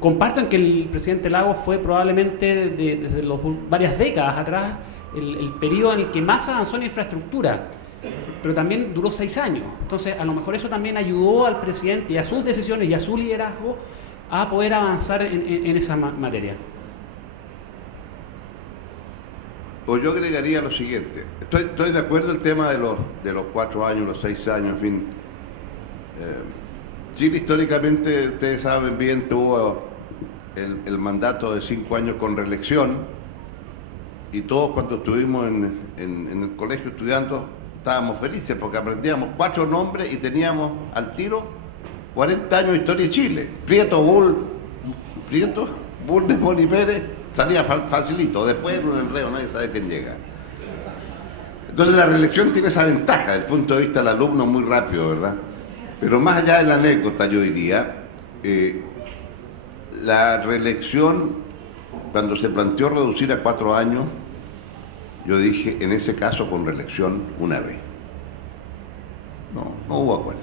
Comparto en que el presidente Lagos fue probablemente, desde varias décadas atrás, el periodo en el que más avanzó en infraestructura, pero también duró 6 años. Entonces, a lo mejor eso también ayudó al presidente y a sus decisiones y a su liderazgo a poder avanzar en esa materia. Pues yo agregaría lo siguiente. Estoy de acuerdo en el tema de los 4 años, los 6 años, en fin. Chile históricamente, ustedes saben bien, tuvo el mandato de 5 años con reelección, y todos cuando estuvimos en el colegio estudiando estábamos felices porque aprendíamos 4 nombres y teníamos al tiro 40 años de historia de Chile. Prieto, Bull de Moni Pérez, salía facilito, después era un enredo, nadie sabe quién llega. Entonces la reelección tiene esa ventaja desde el punto de vista del alumno, muy rápido, ¿verdad? Pero más allá de la anécdota, yo diría, la reelección, cuando se planteó reducir a 4 años, yo dije, en ese caso, con reelección una vez. No hubo acuerdo.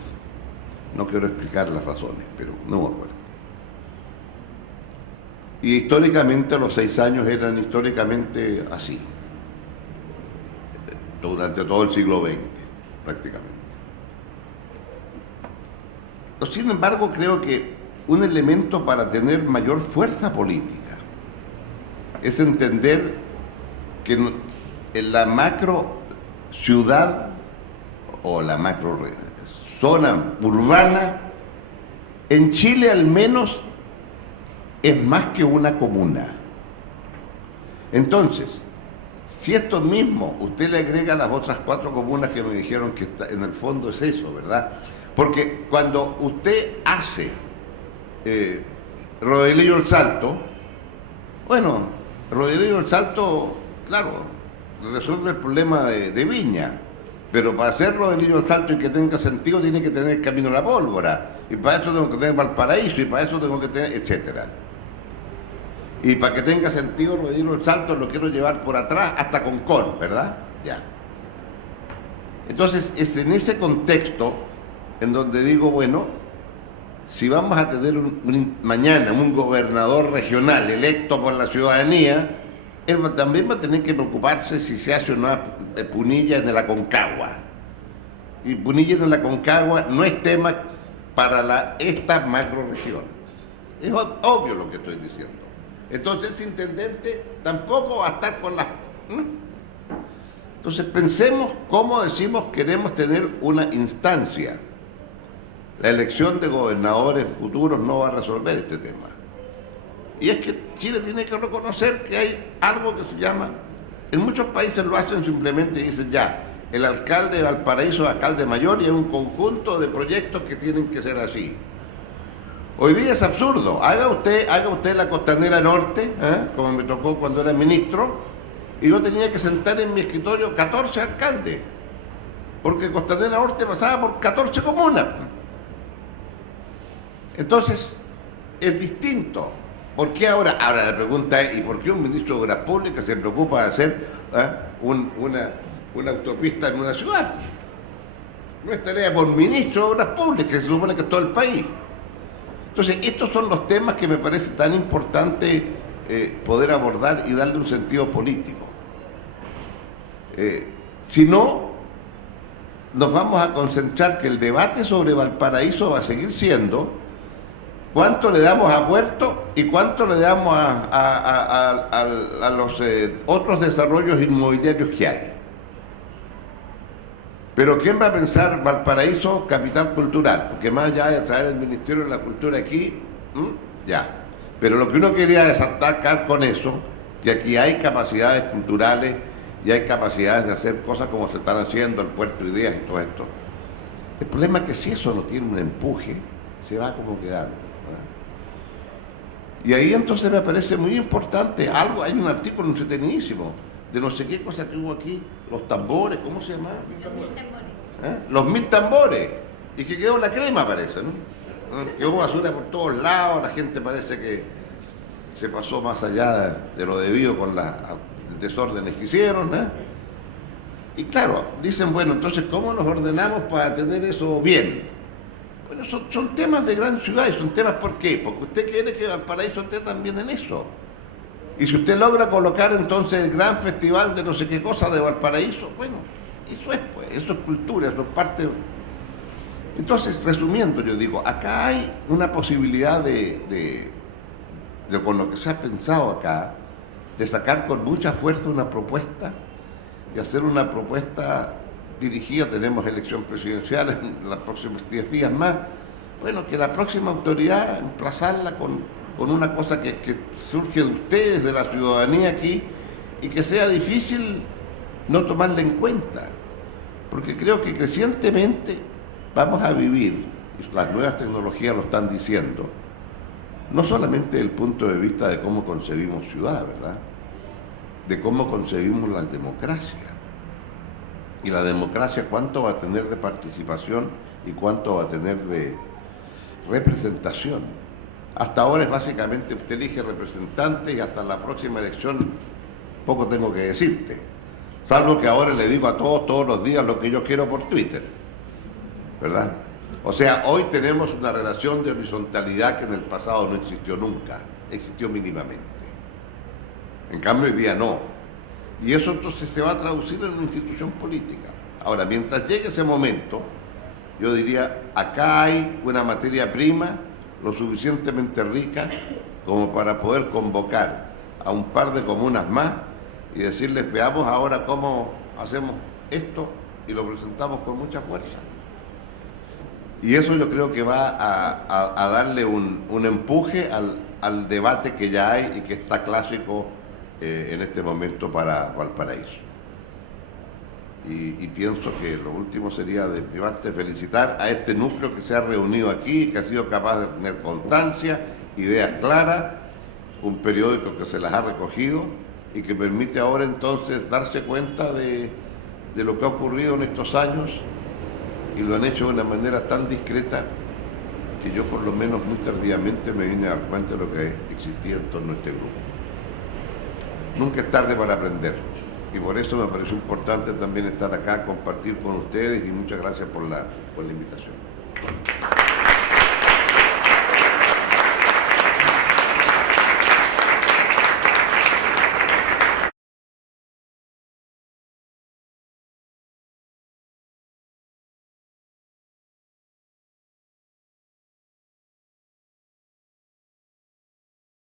No quiero explicar las razones, pero no hubo acuerdo. Y históricamente los 6 años eran históricamente así, durante todo el siglo XX, prácticamente. Sin embargo, creo que un elemento para tener mayor fuerza política es entender que en la macro ciudad o la macro zona urbana, en Chile al menos, es más que una comuna. Entonces, Si esto mismo usted le agrega las otras 4 comunas que me dijeron que en el fondo es eso, ¿verdad? Porque cuando usted hace Rodelillo El Salto, bueno, Rodelillo El Salto, claro, resuelve el problema de Viña, pero para hacer Rodelillo El Salto y que tenga sentido tiene que tener Camino a la Pólvora, y para eso tengo que tener Valparaíso, y para eso tengo que tener, etcétera. Y para que tenga sentido Rodelillo El Salto lo quiero llevar por atrás hasta Concón, ¿verdad? Ya. Entonces, es en ese contexto en donde digo, bueno, si vamos a tener mañana un gobernador regional electo por la ciudadanía, él también va a tener que preocuparse si se hace una Punilla en el Aconcagua. Y Punilla en el Aconcagua no es tema para esta macroregión. Es obvio lo que estoy diciendo. Entonces, ese intendente tampoco va a estar con las... Entonces, pensemos cómo decimos queremos tener una instancia. La elección de gobernadores futuros no va a resolver este tema. Y es que Chile tiene que reconocer que hay algo que se llama... En muchos países lo hacen simplemente y dicen ya, el alcalde de Valparaíso es alcalde mayor y hay un conjunto de proyectos que tienen que ser así. Hoy día es absurdo. Haga usted la Costanera Norte, como me tocó cuando era ministro, y yo tenía que sentar en mi escritorio 14 alcaldes, porque Costanera Norte pasaba por 14 comunas. Entonces, es distinto. ¿Por qué ahora? Ahora la pregunta es, ¿y por qué un ministro de Obras Públicas se preocupa de hacer una autopista en una ciudad? No es tarea por ministro de Obras Públicas, que se supone que es todo el país. Entonces, estos son los temas que me parece tan importante poder abordar y darle un sentido político. Si no, nos vamos a concentrar que el debate sobre Valparaíso va a seguir siendo cuánto le damos a Puerto y cuánto le damos a los otros desarrollos inmobiliarios que hay. Pero ¿quién va a pensar Valparaíso capital cultural? Porque más allá de traer el Ministerio de la Cultura aquí, ya. Pero lo que uno quería destacar con eso, que aquí hay capacidades culturales y hay capacidades de hacer cosas como se están haciendo, el Puerto Ideas y todo esto. El problema es que si eso no tiene un empuje, se va como quedando. Y ahí entonces me parece muy importante algo, hay un artículo entretenidísimo de no sé qué cosa que hubo aquí, los tambores, ¿cómo se llama? Los 1000 tambores, y que quedó la crema parece, ¿no? Quedó basura por todos lados, la gente parece que se pasó más allá de lo debido con los desórdenes que hicieron, ¿no? Y claro, dicen, bueno, entonces ¿cómo nos ordenamos para tener eso bien? Bueno, son temas de gran ciudad y son temas, ¿por qué? Porque usted quiere que Valparaíso esté también en eso. Y si usted logra colocar entonces el gran festival de no sé qué cosa de Valparaíso, bueno, eso es, pues, eso es cultura, eso es parte... Entonces, resumiendo, yo digo, acá hay una posibilidad de con lo que se ha pensado acá, de sacar con mucha fuerza una propuesta, y hacer una propuesta dirigida, tenemos elección presidencial en los próximos 10 días más, bueno, que la próxima autoridad emplazarla con una cosa que surge de ustedes, de la ciudadanía aquí, y que sea difícil no tomarla en cuenta, porque creo que crecientemente vamos a vivir, y las nuevas tecnologías lo están diciendo, no solamente desde el punto de vista de cómo concebimos ciudad, ¿verdad?, de cómo concebimos la democracia. Y la democracia, ¿cuánto va a tener de participación y cuánto va a tener de representación? Hasta ahora es básicamente usted elige representantes y hasta la próxima elección poco tengo que decirte. Salvo que ahora le digo a todos los días lo que yo quiero por Twitter, ¿verdad? O sea, hoy tenemos una relación de horizontalidad que en el pasado no existió nunca, existió mínimamente. En cambio hoy día no. Y eso entonces se va a traducir en una institución política. Ahora, mientras llegue ese momento, yo diría, acá hay una materia prima lo suficientemente rica como para poder convocar a un par de comunas más y decirles, veamos ahora cómo hacemos esto y lo presentamos con mucha fuerza. Y eso yo creo que va a darle un empuje al debate que ya hay y que está clásico en este momento para Valparaíso. Y pienso que lo último sería de mi parte felicitar a este núcleo que se ha reunido aquí, que ha sido capaz de tener constancia, ideas claras, un periódico que se las ha recogido y que permite ahora entonces darse cuenta de lo que ha ocurrido en estos años, y lo han hecho de una manera tan discreta que yo por lo menos muy tardíamente me vine a dar cuenta de lo que existía en torno a este grupo. Nunca es tarde para aprender, y por eso me pareció importante también estar acá, compartir con ustedes, y muchas gracias por la invitación.